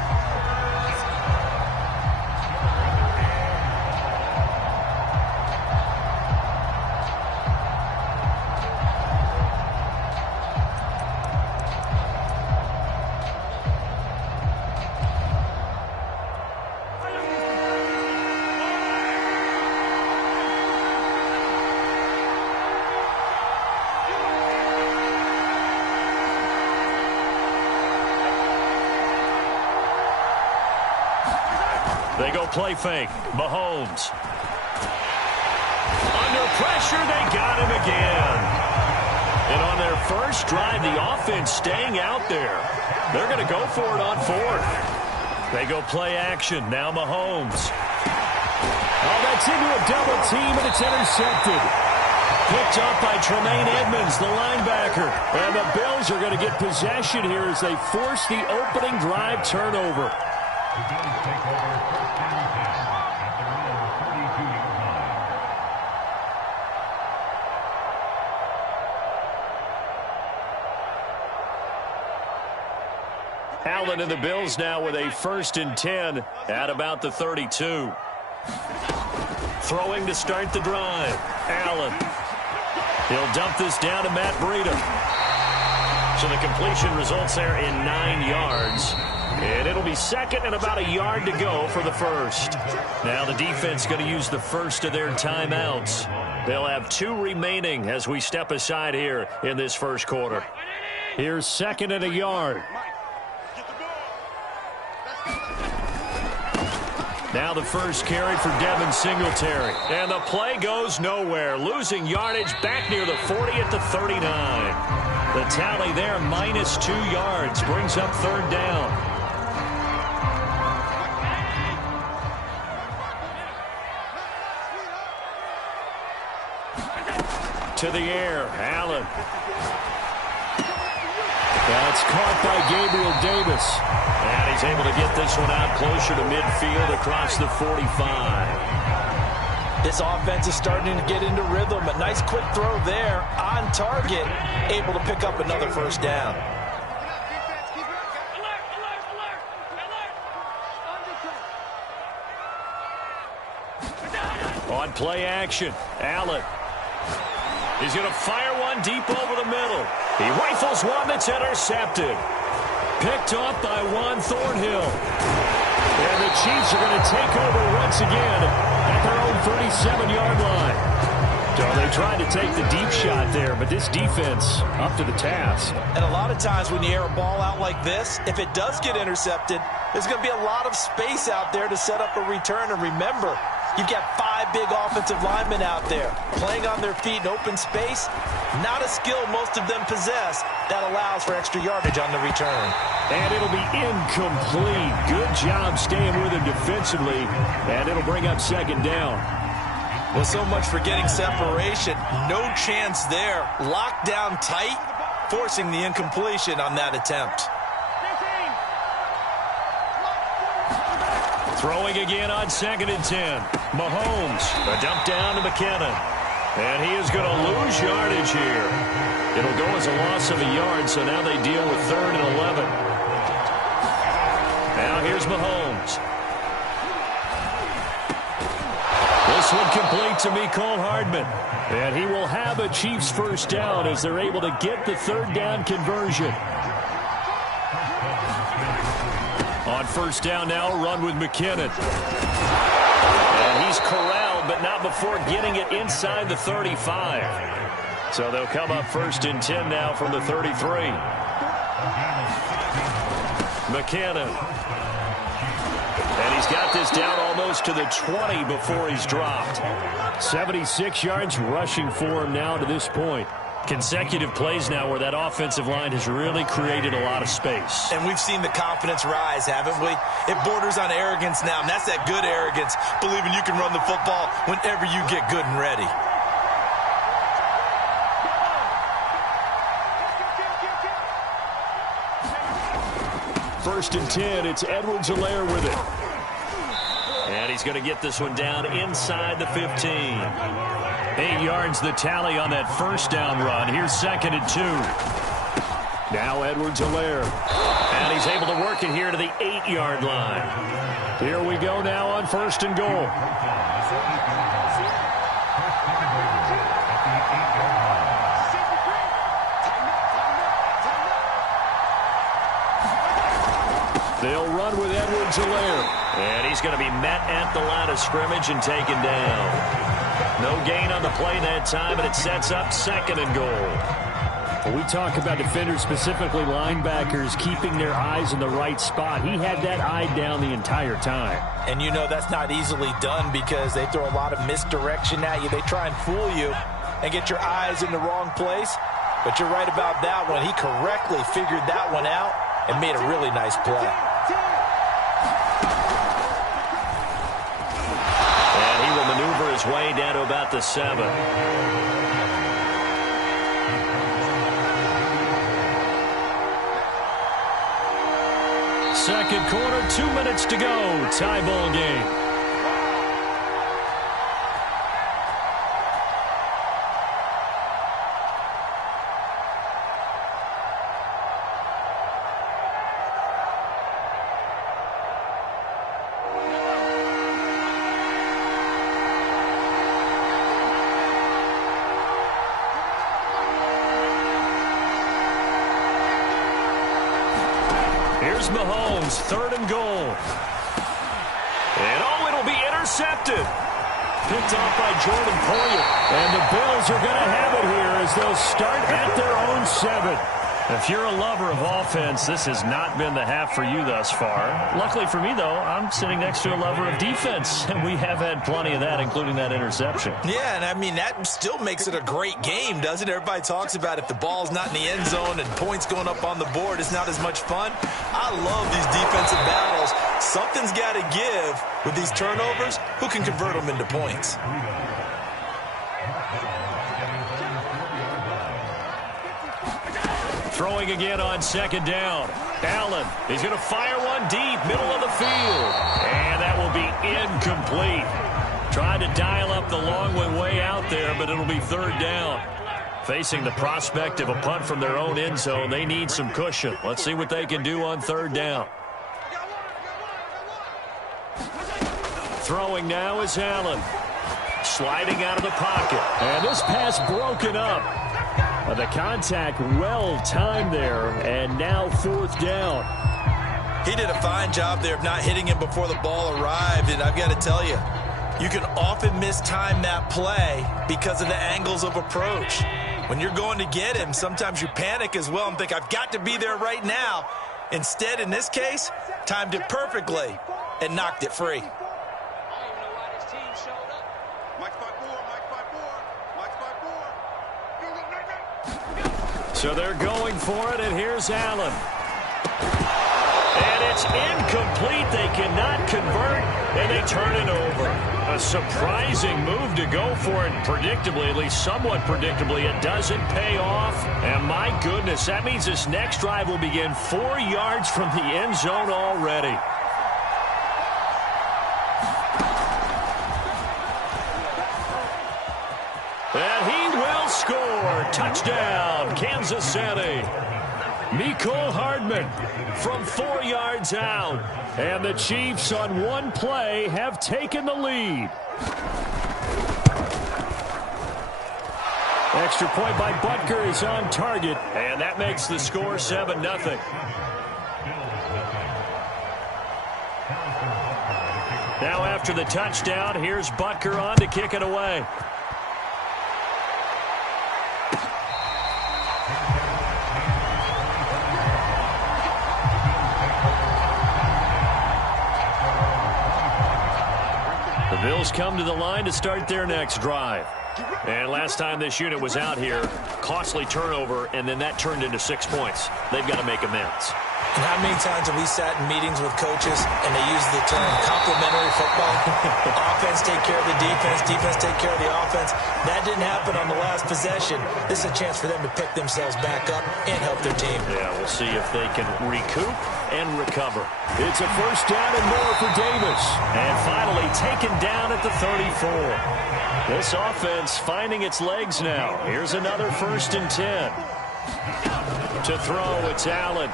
They go play fake. Mahomes. Under pressure, they got him again. And on their first drive, the offense staying out there. They're going to go for it on 4th. They go play action. Now Mahomes. Oh, that's into a double team, and it's intercepted. Picked up by Tremaine Edmonds, the linebacker. And the Bills are going to get possession here as they force the opening drive turnover. The Bills take over 1st and 10 at their own 32-yard line. Allen and the Bills now with a 1st and 10 at about the 32. Throwing to start the drive. Allen. He'll dump this down to Matt Breida. So the completion results there in 9 yards. And it'll be second and about a yard to go for the first. Now the defense going to use the first of their timeouts. They'll have 2 remaining as we step aside here in this first quarter. Here's second and a yard. Now the first carry for Devin Singletary. And the play goes nowhere. Losing yardage back near the 40 at the 39. The tally there, minus 2 yards. Brings up third down. To the air, Allen. That's caught by Gabriel Davis. And he's able to get this one out closer to midfield across the 45. This offense is starting to get into rhythm. A nice quick throw there on target, able to pick up another first down. On play action, Allen. He's going to fire one deep over the middle. He rifles one that's intercepted. Picked off by Juan Thornhill. And the Chiefs are going to take over once again at their own 37-yard line. So they tried to take the deep shot there, but this defense up to the task. And a lot of times when you air a ball out like this, if it does get intercepted, there's going to be a lot of space out there to set up a return. And remember, you've got 5 big offensive linemen out there playing on their feet in open space. Not a skill most of them possess that allows for extra yardage on the return. And it'll be incomplete. Good job staying with him defensively. And it'll bring up second down. Well, so much for getting separation. No chance there. Locked down tight, forcing the incompletion on that attempt. Throwing again on 2nd and 10. Mahomes, a dump down to McKinnon. And he is going to lose yardage here. It'll go as a loss of a yard, so now they deal with 3rd and 11. Now here's Mahomes. This one complete to Mecole Hardman. And he will have a Chiefs first down as they're able to get the 3rd down conversion. On first down now, run with McKinnon. And he's corralled, but not before getting it inside the 35. So they'll come up 1st and 10 now from the 33. McKinnon. And he's got this down almost to the 20 before he's dropped. 76 yards rushing for him now to this point. Consecutive plays now where that offensive line has really created a lot of space. And we've seen the confidence rise, haven't we? It borders on arrogance now, and that's that good arrogance, believing you can run the football whenever you get good and ready. First and 10, it's Edwards-Helaire with it. And he's going to get this one down inside the 15. 8 yards the tally on that first down run. Here's 2nd and 2. Now Edwards-Helaire. And he's able to work it here to the 8-yard line. Here we go now on 1st and goal. They'll run with Edwards-Helaire. And he's going to be met at the line of scrimmage and taken down. No gain on the play that time, and it sets up 2nd and goal. When we talk about defenders, specifically linebackers, keeping their eyes in the right spot, he had that eye down the entire time. And you know that's not easily done because they throw a lot of misdirection at you. They try and fool you and get your eyes in the wrong place. But you're right about that one. He correctly figured that one out and made a really nice play. And he will maneuver his way down to about the 7. Second quarter, 2 minutes to go. Tie ball game. Here's Mahomes, 3rd and goal. And it'll be intercepted. Picked off by Jordan Poyer. And the Bills are going to have it here as they'll start at their own 7. If you're a lover of offense, this has not been the half for you thus far. Luckily for me, though, I'm sitting next to a lover of defense, and we have had plenty of that, including that interception. Yeah, and I mean, that still makes it a great game, doesn't it? Everybody talks about if the ball's not in the end zone and points going up on the board, it's not as much fun. I love these defensive battles. Something's got to give with these turnovers. Who can convert them into points? Throwing again on 2nd down. Allen, he's going to fire one deep, middle of the field. And that will be incomplete. Tried to dial up the long one way out there, but it'll be 3rd down. Facing the prospect of a punt from their own end zone, they need some cushion. Let's see what they can do on 3rd down. Throwing now is Allen. Sliding out of the pocket. And this pass broken up. The contact well timed there, and now 4th down. He did a fine job there of not hitting him before the ball arrived, and I've got to tell you, you can often mistime that play because of the angles of approach. When you're going to get him, sometimes you panic as well and think, I've got to be there right now. Instead, in this case, timed it perfectly and knocked it free. So they're going for it, and here's Allen. And it's incomplete. They cannot convert, and they turn it over. A surprising move to go for it. Predictably, at least somewhat predictably, it doesn't pay off. And my goodness, that means this next drive will begin 4 yards from the end zone already. And he will score. Touchdown, Kansas City. Mecole Hardman from 4 yards out. And the Chiefs on one play have taken the lead. Extra point by Butker is on target. And that makes the score 7-0. Now after the touchdown, here's Butker on to kick it away. The Bills come to the line to start their next drive. And last time this unit was out here, costly turnover, and then that turned into 6 points. They've got to make amends. And how many times have we sat in meetings with coaches and they use the term complementary football? Offense take care of the defense, defense take care of the offense. That didn't happen on the last possession. This is a chance for them to pick themselves back up and help their team. Yeah, we'll see if they can recoup and recover. It's a first down and more for Davis. And finally taken down at the 34. This offense finding its legs now. Here's another 1st and 10. To throw, it's Allen.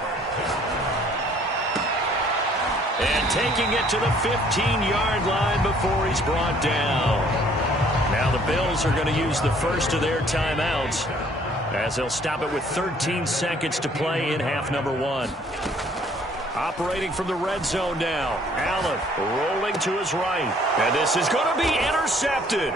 And taking it to the 15-yard line before he's brought down. Now the Bills are going to use the first of their timeouts as they'll stop it with 13 seconds to play in half number 1. Operating from the red zone now. Allen rolling to his right. And this is going to be intercepted.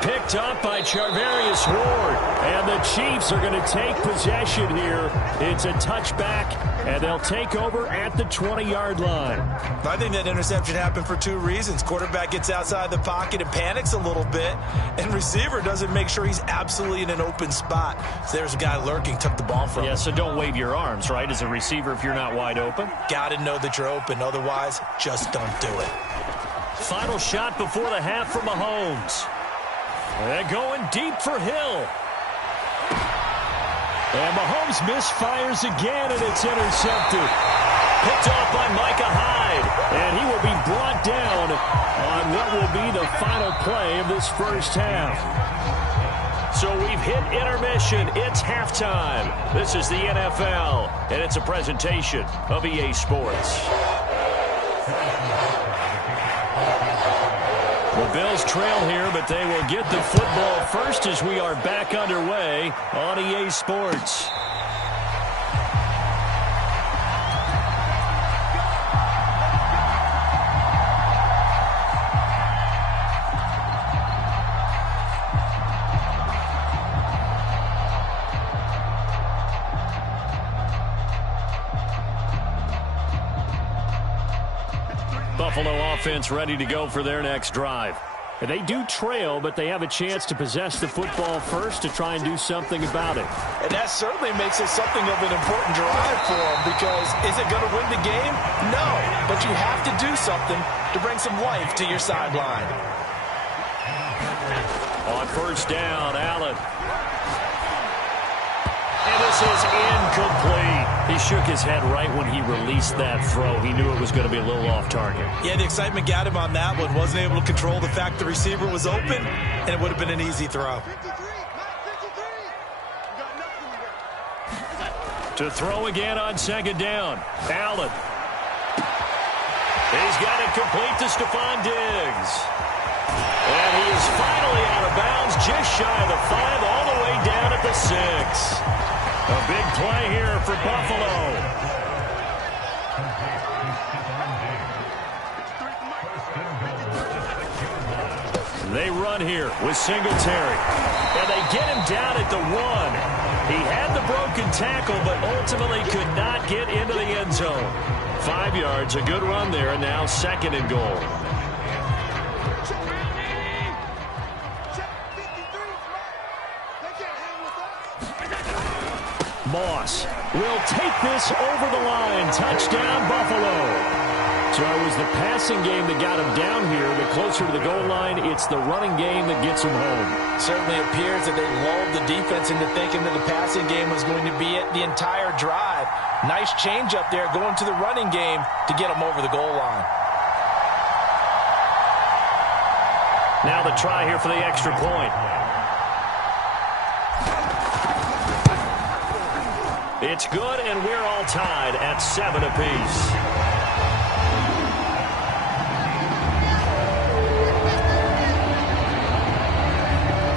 Picked up by Charvarius Ward. And the Chiefs are going to take possession here. It's a touchback, and they'll take over at the 20-yard line. I think that interception happened for 2 reasons. Quarterback gets outside the pocket and panics a little bit, and receiver doesn't make sure he's absolutely in an open spot. So there's a guy lurking, took the ball from him. Yeah, so don't wave your arms, right, as a receiver if you're not wide open. Got to know that you're open. Otherwise, just don't do it. Final shot before the half for Mahomes. They're going deep for Hill. And Mahomes misfires again, and it's intercepted. Picked off by Micah Hyde. And he will be brought down on what will be the final play of this first half. So we've hit intermission. It's halftime. This is the NFL, and it's a presentation of EA Sports. The Bills trail here, but they will get the football first as we are back underway on EA Sports. Buffalo offense ready to go for their next drive. They do trail, but they have a chance to possess the football first to try and do something about it. And that certainly makes it something of an important drive for them, because is it going to win the game? No, but you have to do something to bring some life to your sideline. On first down, Allen. And this is incomplete. He shook his head right when he released that throw. He knew it was going to be a little off target. Yeah, the excitement got him on that one. Wasn't able to control the fact the receiver was open, and it would have been an easy throw. To throw again on second down. Allen. He's got it complete to Stephon Diggs. And he is finally out of bounds, just shy of the 5, all the way down at the 6. A big play here for Buffalo. They run here with Singletary. And they get him down at the 1. He had the broken tackle, but ultimately could not get into the end zone. 5 yards, a good run there, and now 2nd and goal. Moss will take this over the line. Touchdown, Buffalo. So it was the passing game that got him down here. The closer to the goal line, it's the running game that gets him home. Certainly appears that they lulled the defense into thinking that the passing game was going to be it the entire drive. Nice change up there going to the running game to get him over the goal line. Now the try here for the extra point. It's good, and we're all tied at 7 apiece.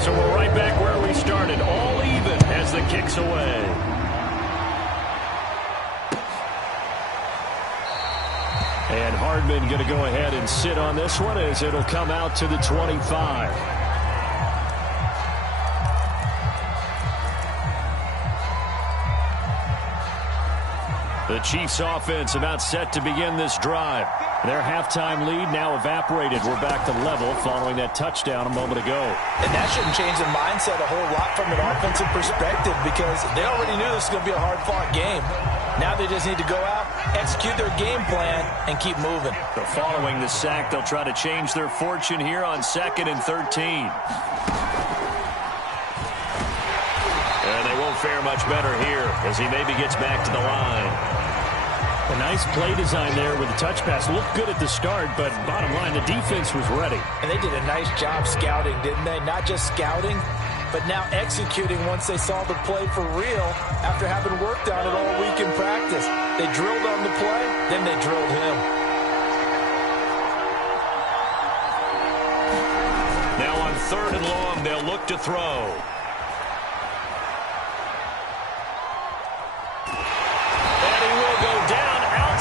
So we're right back where we started, all even as the kick's away. And Hardman going to go ahead and sit on this one as it'll come out to the 25. The Chiefs offense about set to begin this drive. Their halftime lead now evaporated. We're back to level following that touchdown a moment ago. And that shouldn't change the mindset a whole lot from an offensive perspective because they already knew this was going to be a hard-fought game. Now they just need to go out, execute their game plan, and keep moving. So following the sack, they'll try to change their fortune here on 2nd and 13. And they won't fare much better here as he maybe gets back to the line. A nice play design there with the touch pass. Looked good at the start, but bottom line, the defense was ready. And they did a nice job scouting, didn't they? Not just scouting, but now executing once they saw the play for real after having worked on it all week in practice. They drilled on the play, then they drilled him. Now on 3rd and long, they'll look to throw.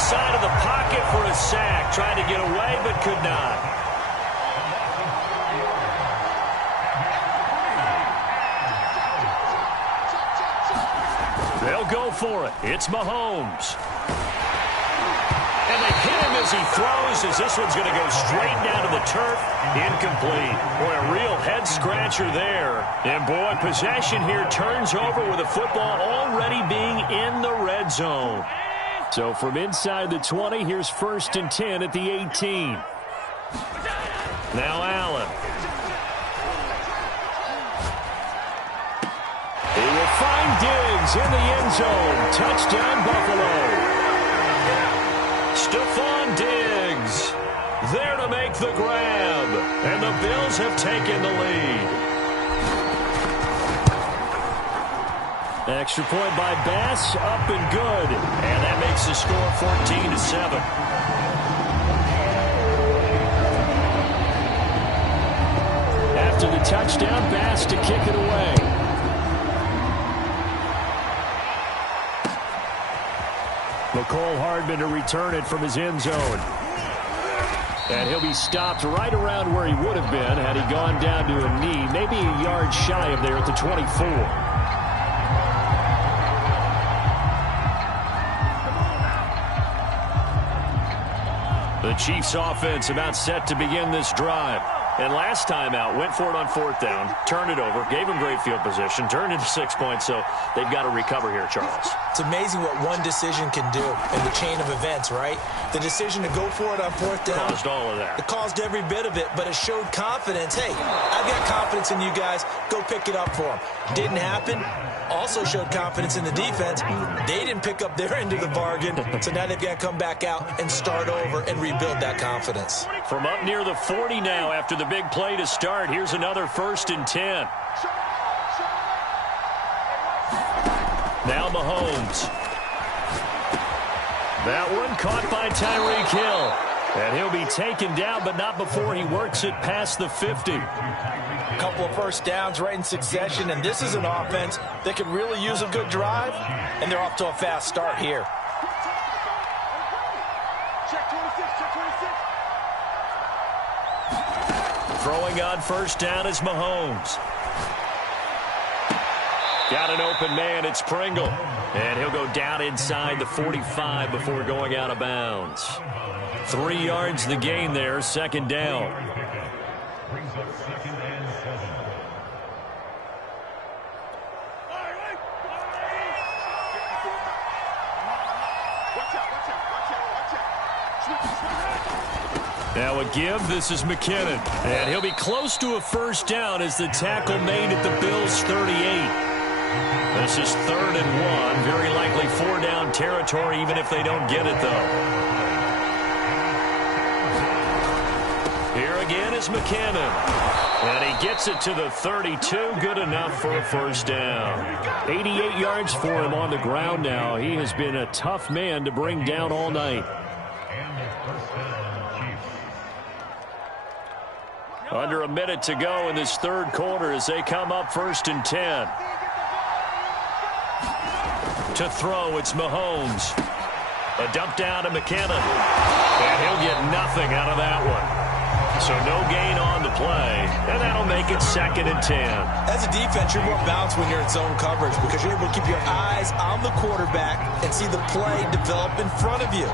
Side of the pocket for a sack. Tried to get away, but could not. They'll go for it. It's Mahomes. And they hit him as he throws, as this one's going to go straight down to the turf. Incomplete. Boy, a real head-scratcher there. And, boy, possession here turns over with the football already being in the red zone. So from inside the 20, here's 1st and 10 at the 18. Now Allen. He will find Diggs in the end zone. Touchdown, Buffalo. Stephon Diggs there to make the grab. And the Bills have taken the lead. Extra point by Bass, up and good. And that makes the score 14-7. After the touchdown, Bass to kick it away. McCole Hardman to return it from his end zone. And he'll be stopped right around where he would have been had he gone down to a knee, maybe a yard shy of there at the 24. The Chiefs offense about set to begin this drive. And last time out, went for it on 4th down, turned it over, gave them great field position, turned into 6 points, so they've got to recover here, Charles. It's amazing what one decision can do in the chain of events, right? The decision to go for it on 4th down. Caused all of that. It caused every bit of it, but it showed confidence. Hey, I've got confidence in you guys. Go pick it up for them. Didn't happen. Also showed confidence in the defense. They didn't pick up their end of the bargain, so now they've got to come back out and start over and rebuild that confidence. From up near the 40 now after the big play to start, here's another 1st and 10. Now Mahomes. That one caught by Tyreek Hill. And he'll be taken down, but not before he works it past the 50. A couple of 1st downs right in succession, and this is an offense that could really use a good drive, and they're off to a fast start here. Throwing on 1st down is Mahomes. Got an open man, it's Pringle. And he'll go down inside the 45 before going out of bounds. 3 yards the gain there, 2nd down. Brings up 2nd and 7. Now a give, this is McKinnon. And he'll be close to a 1st down as the tackle made at the Bills' 38. This is 3rd and 1. Very likely 4-down territory, even if they don't get it, though. Here again is McKinnon. And he gets it to the 32. Good enough for a first down. 88 yards for him on the ground now. He has been a tough man to bring down all night. Under a minute to go in this third quarter as they come up 1st and 10. To throw, it's Mahomes. A dump down to McKinnon. And he'll get nothing out of that one. So no gain on the play, and that'll make it 2nd and 10. As a defense, you're more balanced when you're in zone coverage because you're able to keep your eyes on the quarterback and see the play develop in front of you.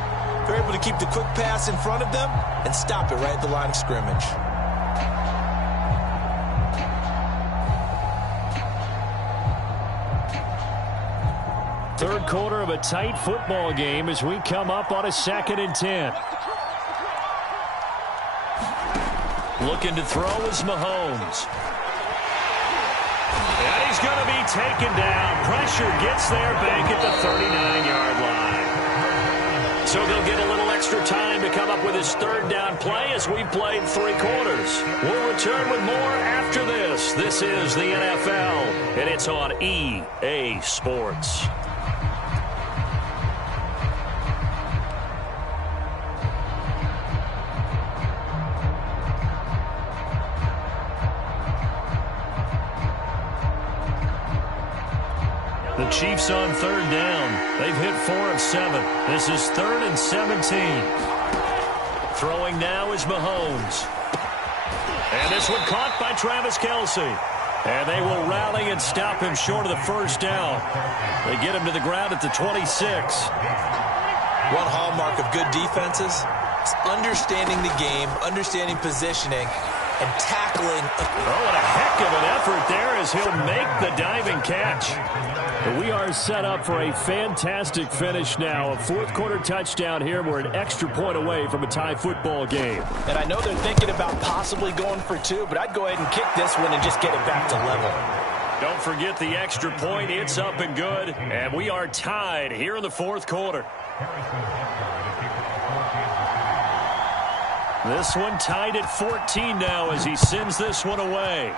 You're able to keep the quick pass in front of them and stop it right at the line of scrimmage. Third quarter of a tight football game as we come up on a 2nd and 10. Looking to throw is Mahomes. And he's going to be taken down. Pressure gets there back at the 39-yard line. So they'll get a little extra time to come up with his third down play as we've played 3 quarters. We'll return with more after this. This is the NFL, and it's on EA Sports. The Chiefs on 3rd down. They've hit 4 of 7. This is 3rd and 17. Throwing now is Mahomes. And this one caught by Travis Kelce. And they will rally and stop him short of the first down. They get him to the ground at the 26. One hallmark of good defenses is understanding the game, understanding positioning, and tackling. Oh, and a heck of an effort there as he'll make the diving catch. We are set up for a fantastic finish now. A fourth quarter touchdown here. We're an extra point away from a tie football game. And I know they're thinking about possibly going for 2, but I'd go ahead and kick this one and just get it back to level. Don't forget the extra point. It's up and good. And we are tied here in the fourth quarter. This one tied at 14 now as he sends this one away.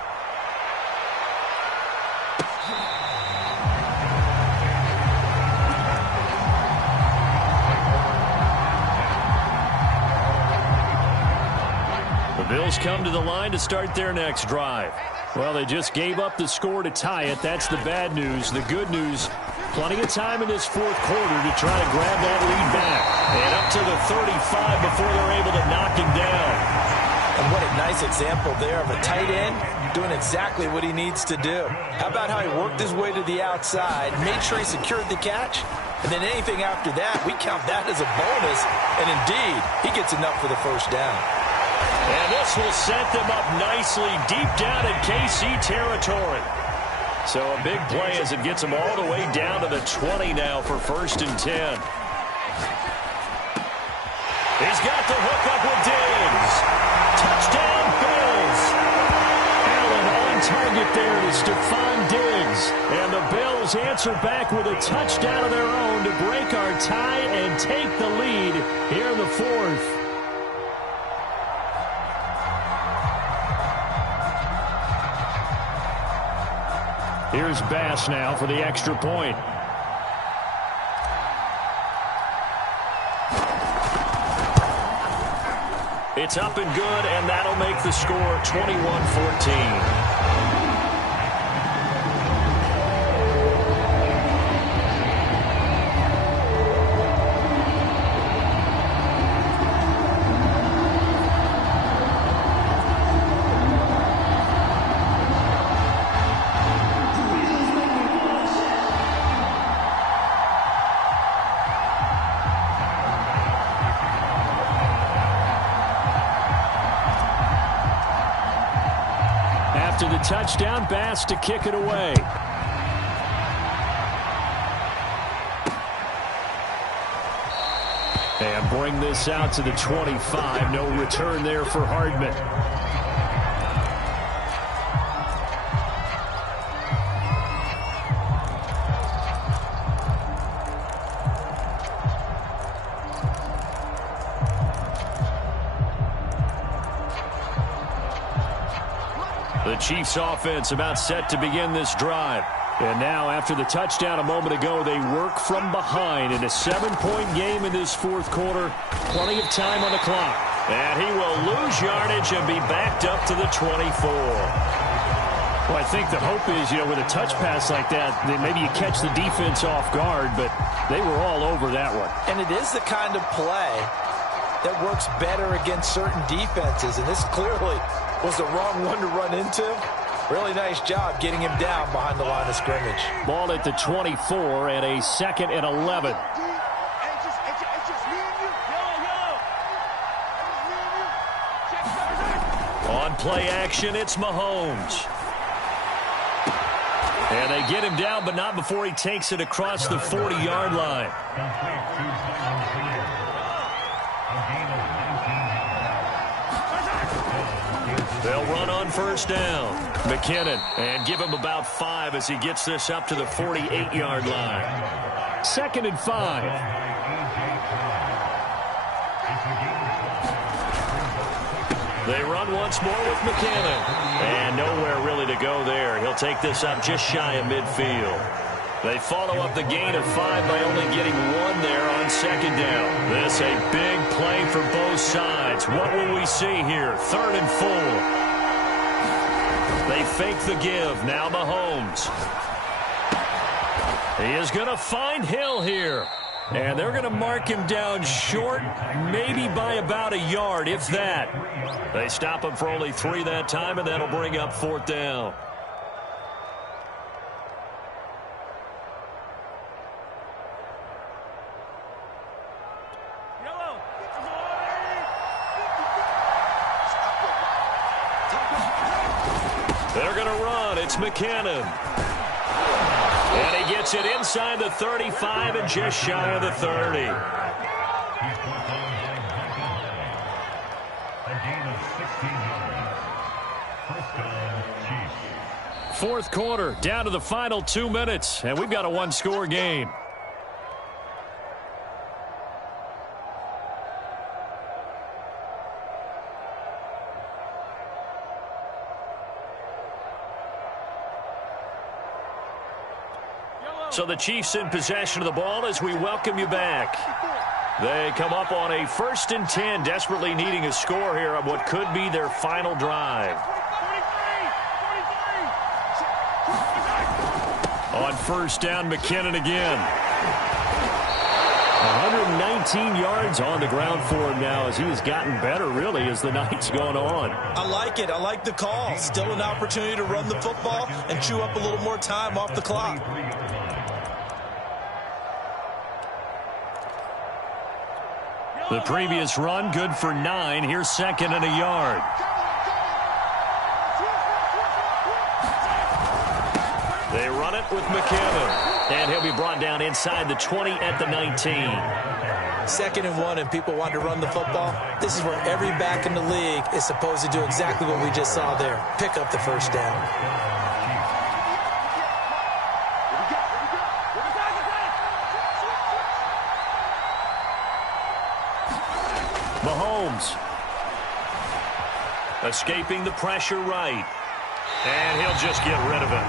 Bills come to the line to start their next drive. Well, they just gave up the score to tie it. That's the bad news. The good news, plenty of time in this fourth quarter to try to grab that lead back. And up to the 35 before they're able to knock him down. And what a nice example there of a tight end doing exactly what he needs to do. How about how he worked his way to the outside, made sure he secured the catch, and then anything after that, we count that as a bonus. And indeed, he gets enough for the first down. And this will set them up nicely deep down in KC territory. So a big play as it gets them all the way down to the 20 now for 1st and 10. He's got the hook up with Diggs. Touchdown, Bills. Allen on target there to Stephon Diggs. And the Bills answer back with a touchdown of their own to break our tie and take the lead here in the fourth. Here's Bass now for the extra point. It's up and good, and that'll make the score 21-14. After the touchdown, Bass to kick it away. And bring this out to the 25. No return there for Hardman. Chiefs offense about set to begin this drive. And now, after the touchdown a moment ago, they work from behind in a 7-point game in this fourth quarter. Plenty of time on the clock. And he will lose yardage and be backed up to the 24. Well, I think the hope is, with a touch pass like that, that maybe you catch the defense off guard, but they were all over that one. And it is the kind of play that works better against certain defenses, and this clearly was the wrong one to run into. Really nice job getting him down behind the line of scrimmage. Ball at the 24 and a 2nd and 11. On play action, it's Mahomes. And they get him down, but not before he takes it across the 40-yard line. They'll run on first down. McKinnon, and give him about 5 as he gets this up to the 48-yard line. 2nd and 5. They run once more with McKinnon. And nowhere really to go there. He'll take this up just shy of midfield. They follow up the gain of 5 by only getting 1 there on 2nd down. This a big play for both sides. What will we see here? 3rd and 4. They fake the give. Now Mahomes. He is going to find Hill here. And they're going to mark him down short, maybe by about a yard, if that. They stop him for only 3 that time, and that'll bring up 4th down. They're going to run. It's McKinnon. And he gets it inside the 35 and just shy of the 30. Fourth quarter, down to the final 2 minutes, and we've got a 1-score game. So the Chiefs in possession of the ball as we welcome you back. They come up on a 1st and 10, desperately needing a score here on what could be their final drive. On first down, McKinnon again. 119 yards on the ground for him now as he has gotten better, really, as the night's gone on. I like it. I like the call. Still an opportunity to run the football and chew up a little more time off the clock. The previous run, good for 9. Here's 2nd and a yard. They run it with McKinnon. And he'll be brought down inside the 20 at the 19. 2nd and 1, and people want to run the football. This is where every back in the league is supposed to do exactly what we just saw there. Pick up the 1st down. Mahomes. Escaping the pressure right. And he'll just get rid of it.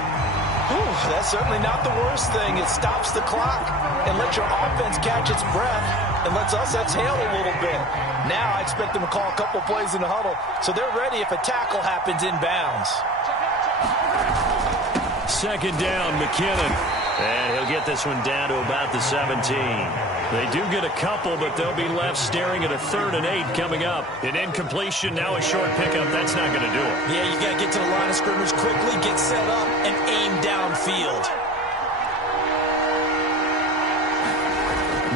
Ooh, that's certainly not the worst thing. It stops the clock and lets your offense catch its breath and lets us exhale a little bit. Now I expect them to call a couple plays in the huddle so they're ready if a tackle happens inbounds. 2nd down, McKinnon. And he'll get this one down to about the 17. They do get a couple, but they'll be left staring at a 3rd and 8 coming up. An incompletion, now a short pickup. That's not going to do it. Yeah, you got to get to the line of scrimmage quickly, get set up, and aim downfield.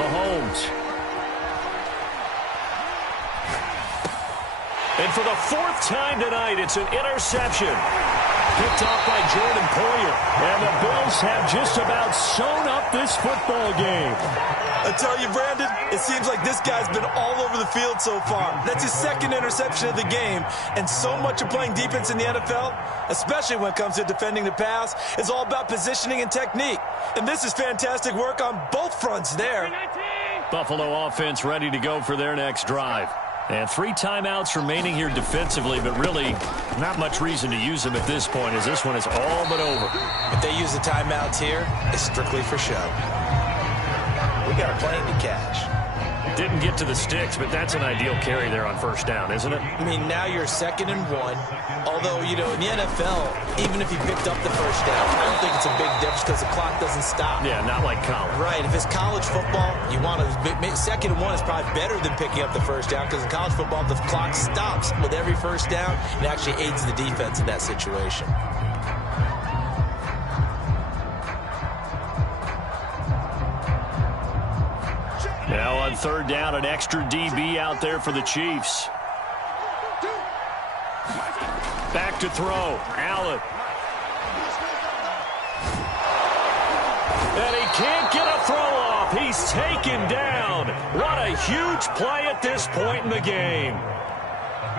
Mahomes. And for the 4th time tonight, it's an interception. Picked off by Jordan Poyer. And the Bills have just about sewn up this football game. I tell you, Brandon, it seems like this guy's been all over the field so far. That's his 2nd interception of the game. And so much of playing defense in the NFL, especially when it comes to defending the pass, is all about positioning and technique. And this is fantastic work on both fronts there. Buffalo offense ready to go for their next drive. And 3 timeouts remaining here defensively, but really not much reason to use them at this point as this one is all but over. If they use the timeouts here, it's strictly for show. We got a plane to catch. Didn't get to the sticks, but that's an ideal carry there on first down, isn't it? I mean, now you're 2nd and 1. Although, you know, in the NFL, even if you picked up the first down, I don't think it's a big difference because the clock doesn't stop. Yeah, not like college. Right. If it's college football, you want to 2nd and 1 is probably better than picking up the first down because in college football, the clock stops with every first down and actually aids the defense in that situation. Now on 3rd down, an extra DB out there for the Chiefs. Back to throw. Allen. And he can't get a throw off. He's taken down. What a huge play at this point in the game.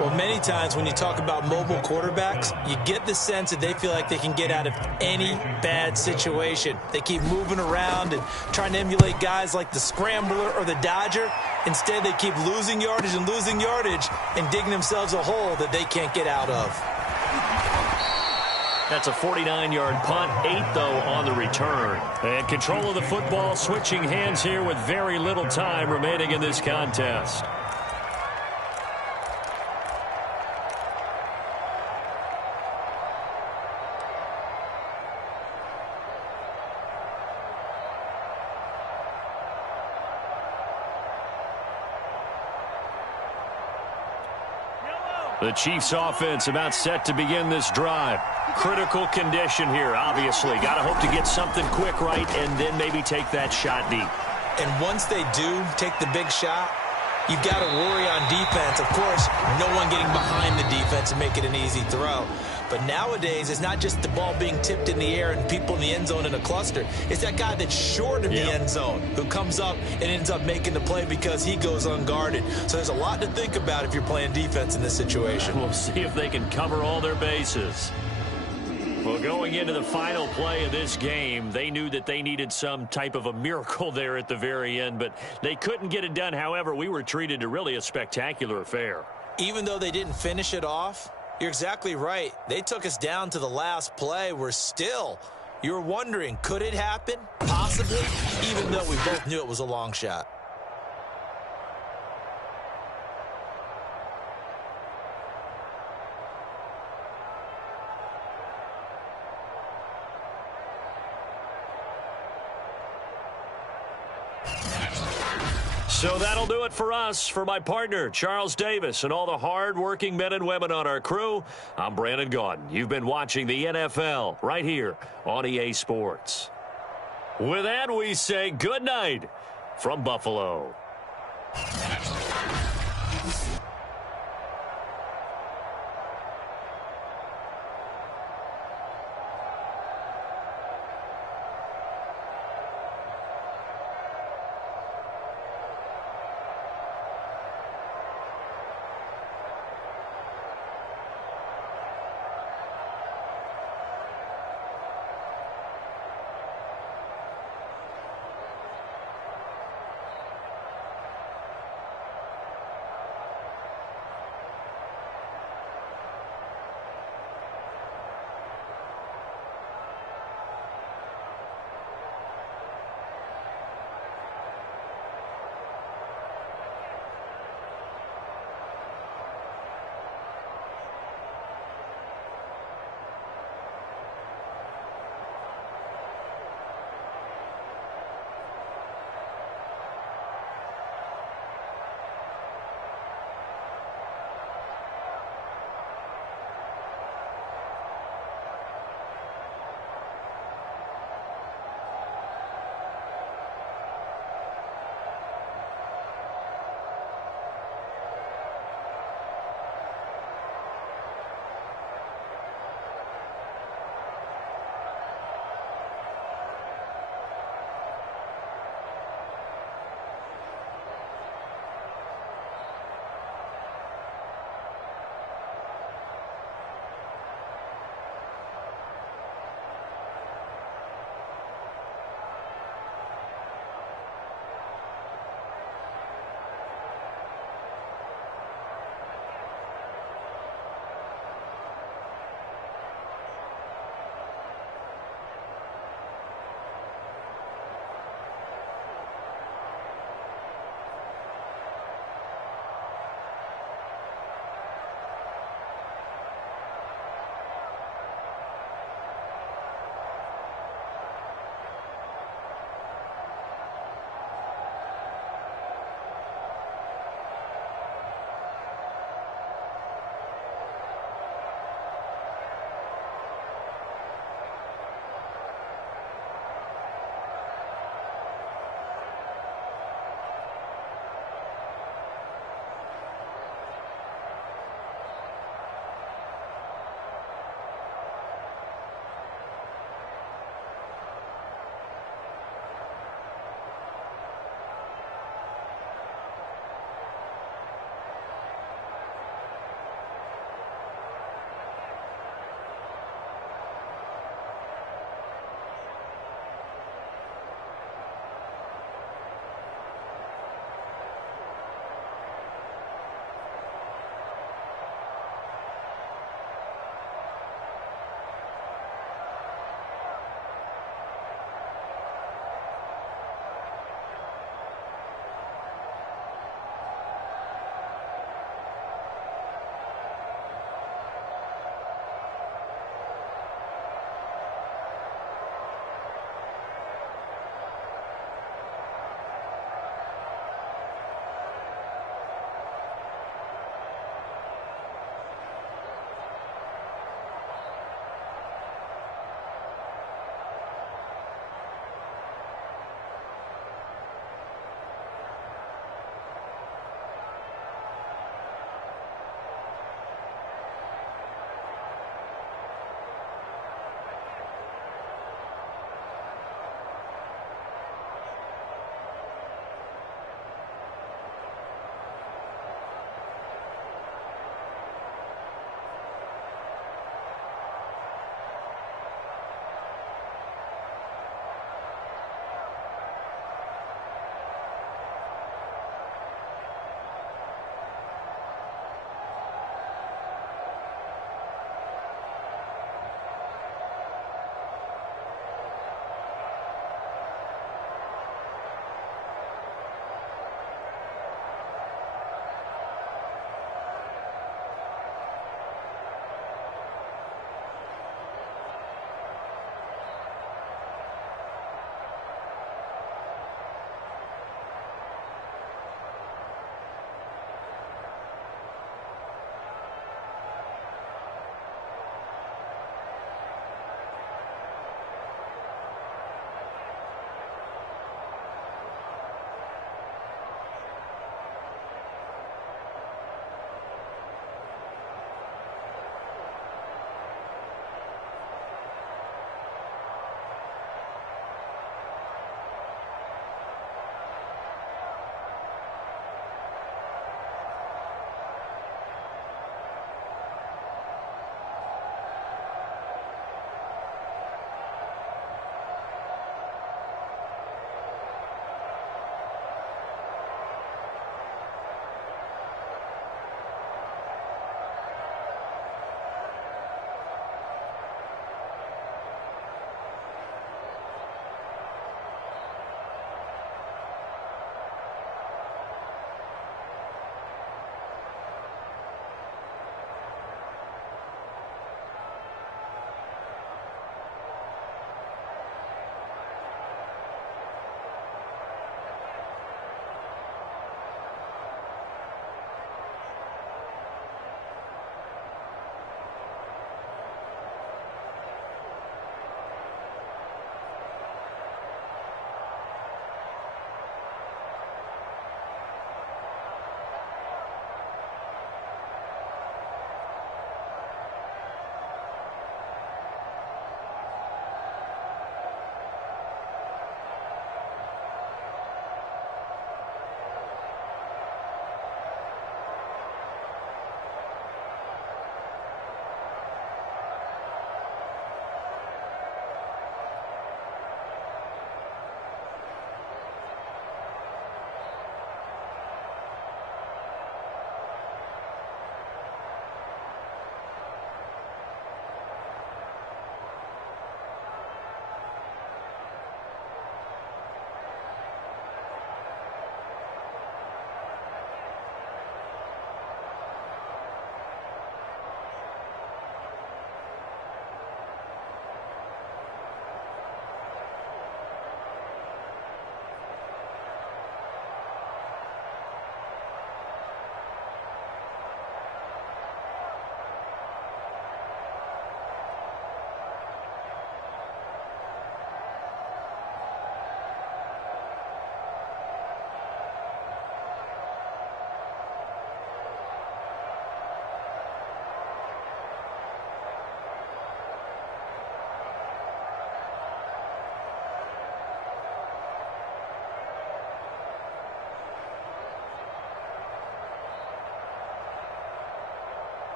Well, many times when you talk about mobile quarterbacks, you get the sense that they feel like they can get out of any bad situation. They keep moving around and trying to emulate guys like the Scrambler or the Dodger. Instead, they keep losing yardage and digging themselves a hole that they can't get out of. That's a 49-yard punt, 8, though, on the return. And control of the football switching hands here with very little time remaining in this contest. The Chiefs offense about set to begin this drive. Critical condition here, obviously. Got to hope to get something quick right and then maybe take that shot deep. And once they do take the big shot, you've got to worry on defense. Of course, no one getting behind the defense and make it an easy throw. But nowadays, it's not just the ball being tipped in the air and people in the end zone in a cluster. It's that guy that's short of the end zone who comes up and ends up making the play because he goes unguarded. So there's a lot to think about if you're playing defense in this situation. We'll see if they can cover all their bases. Well, going into the final play of this game, they knew that they needed some type of a miracle there at the very end, but they couldn't get it done. However, we were treated to really a spectacular affair. Even though they didn't finish it off, you're exactly right. They took us down to the last play. You're wondering, could it happen? Possibly, even though we both knew it was a long shot. So that'll do it for us. For my partner, Charles Davis, and all the hard-working men and women on our crew, I'm Brandon Gaudin. You've been watching the NFL right here on EA Sports. With that, we say good night from Buffalo.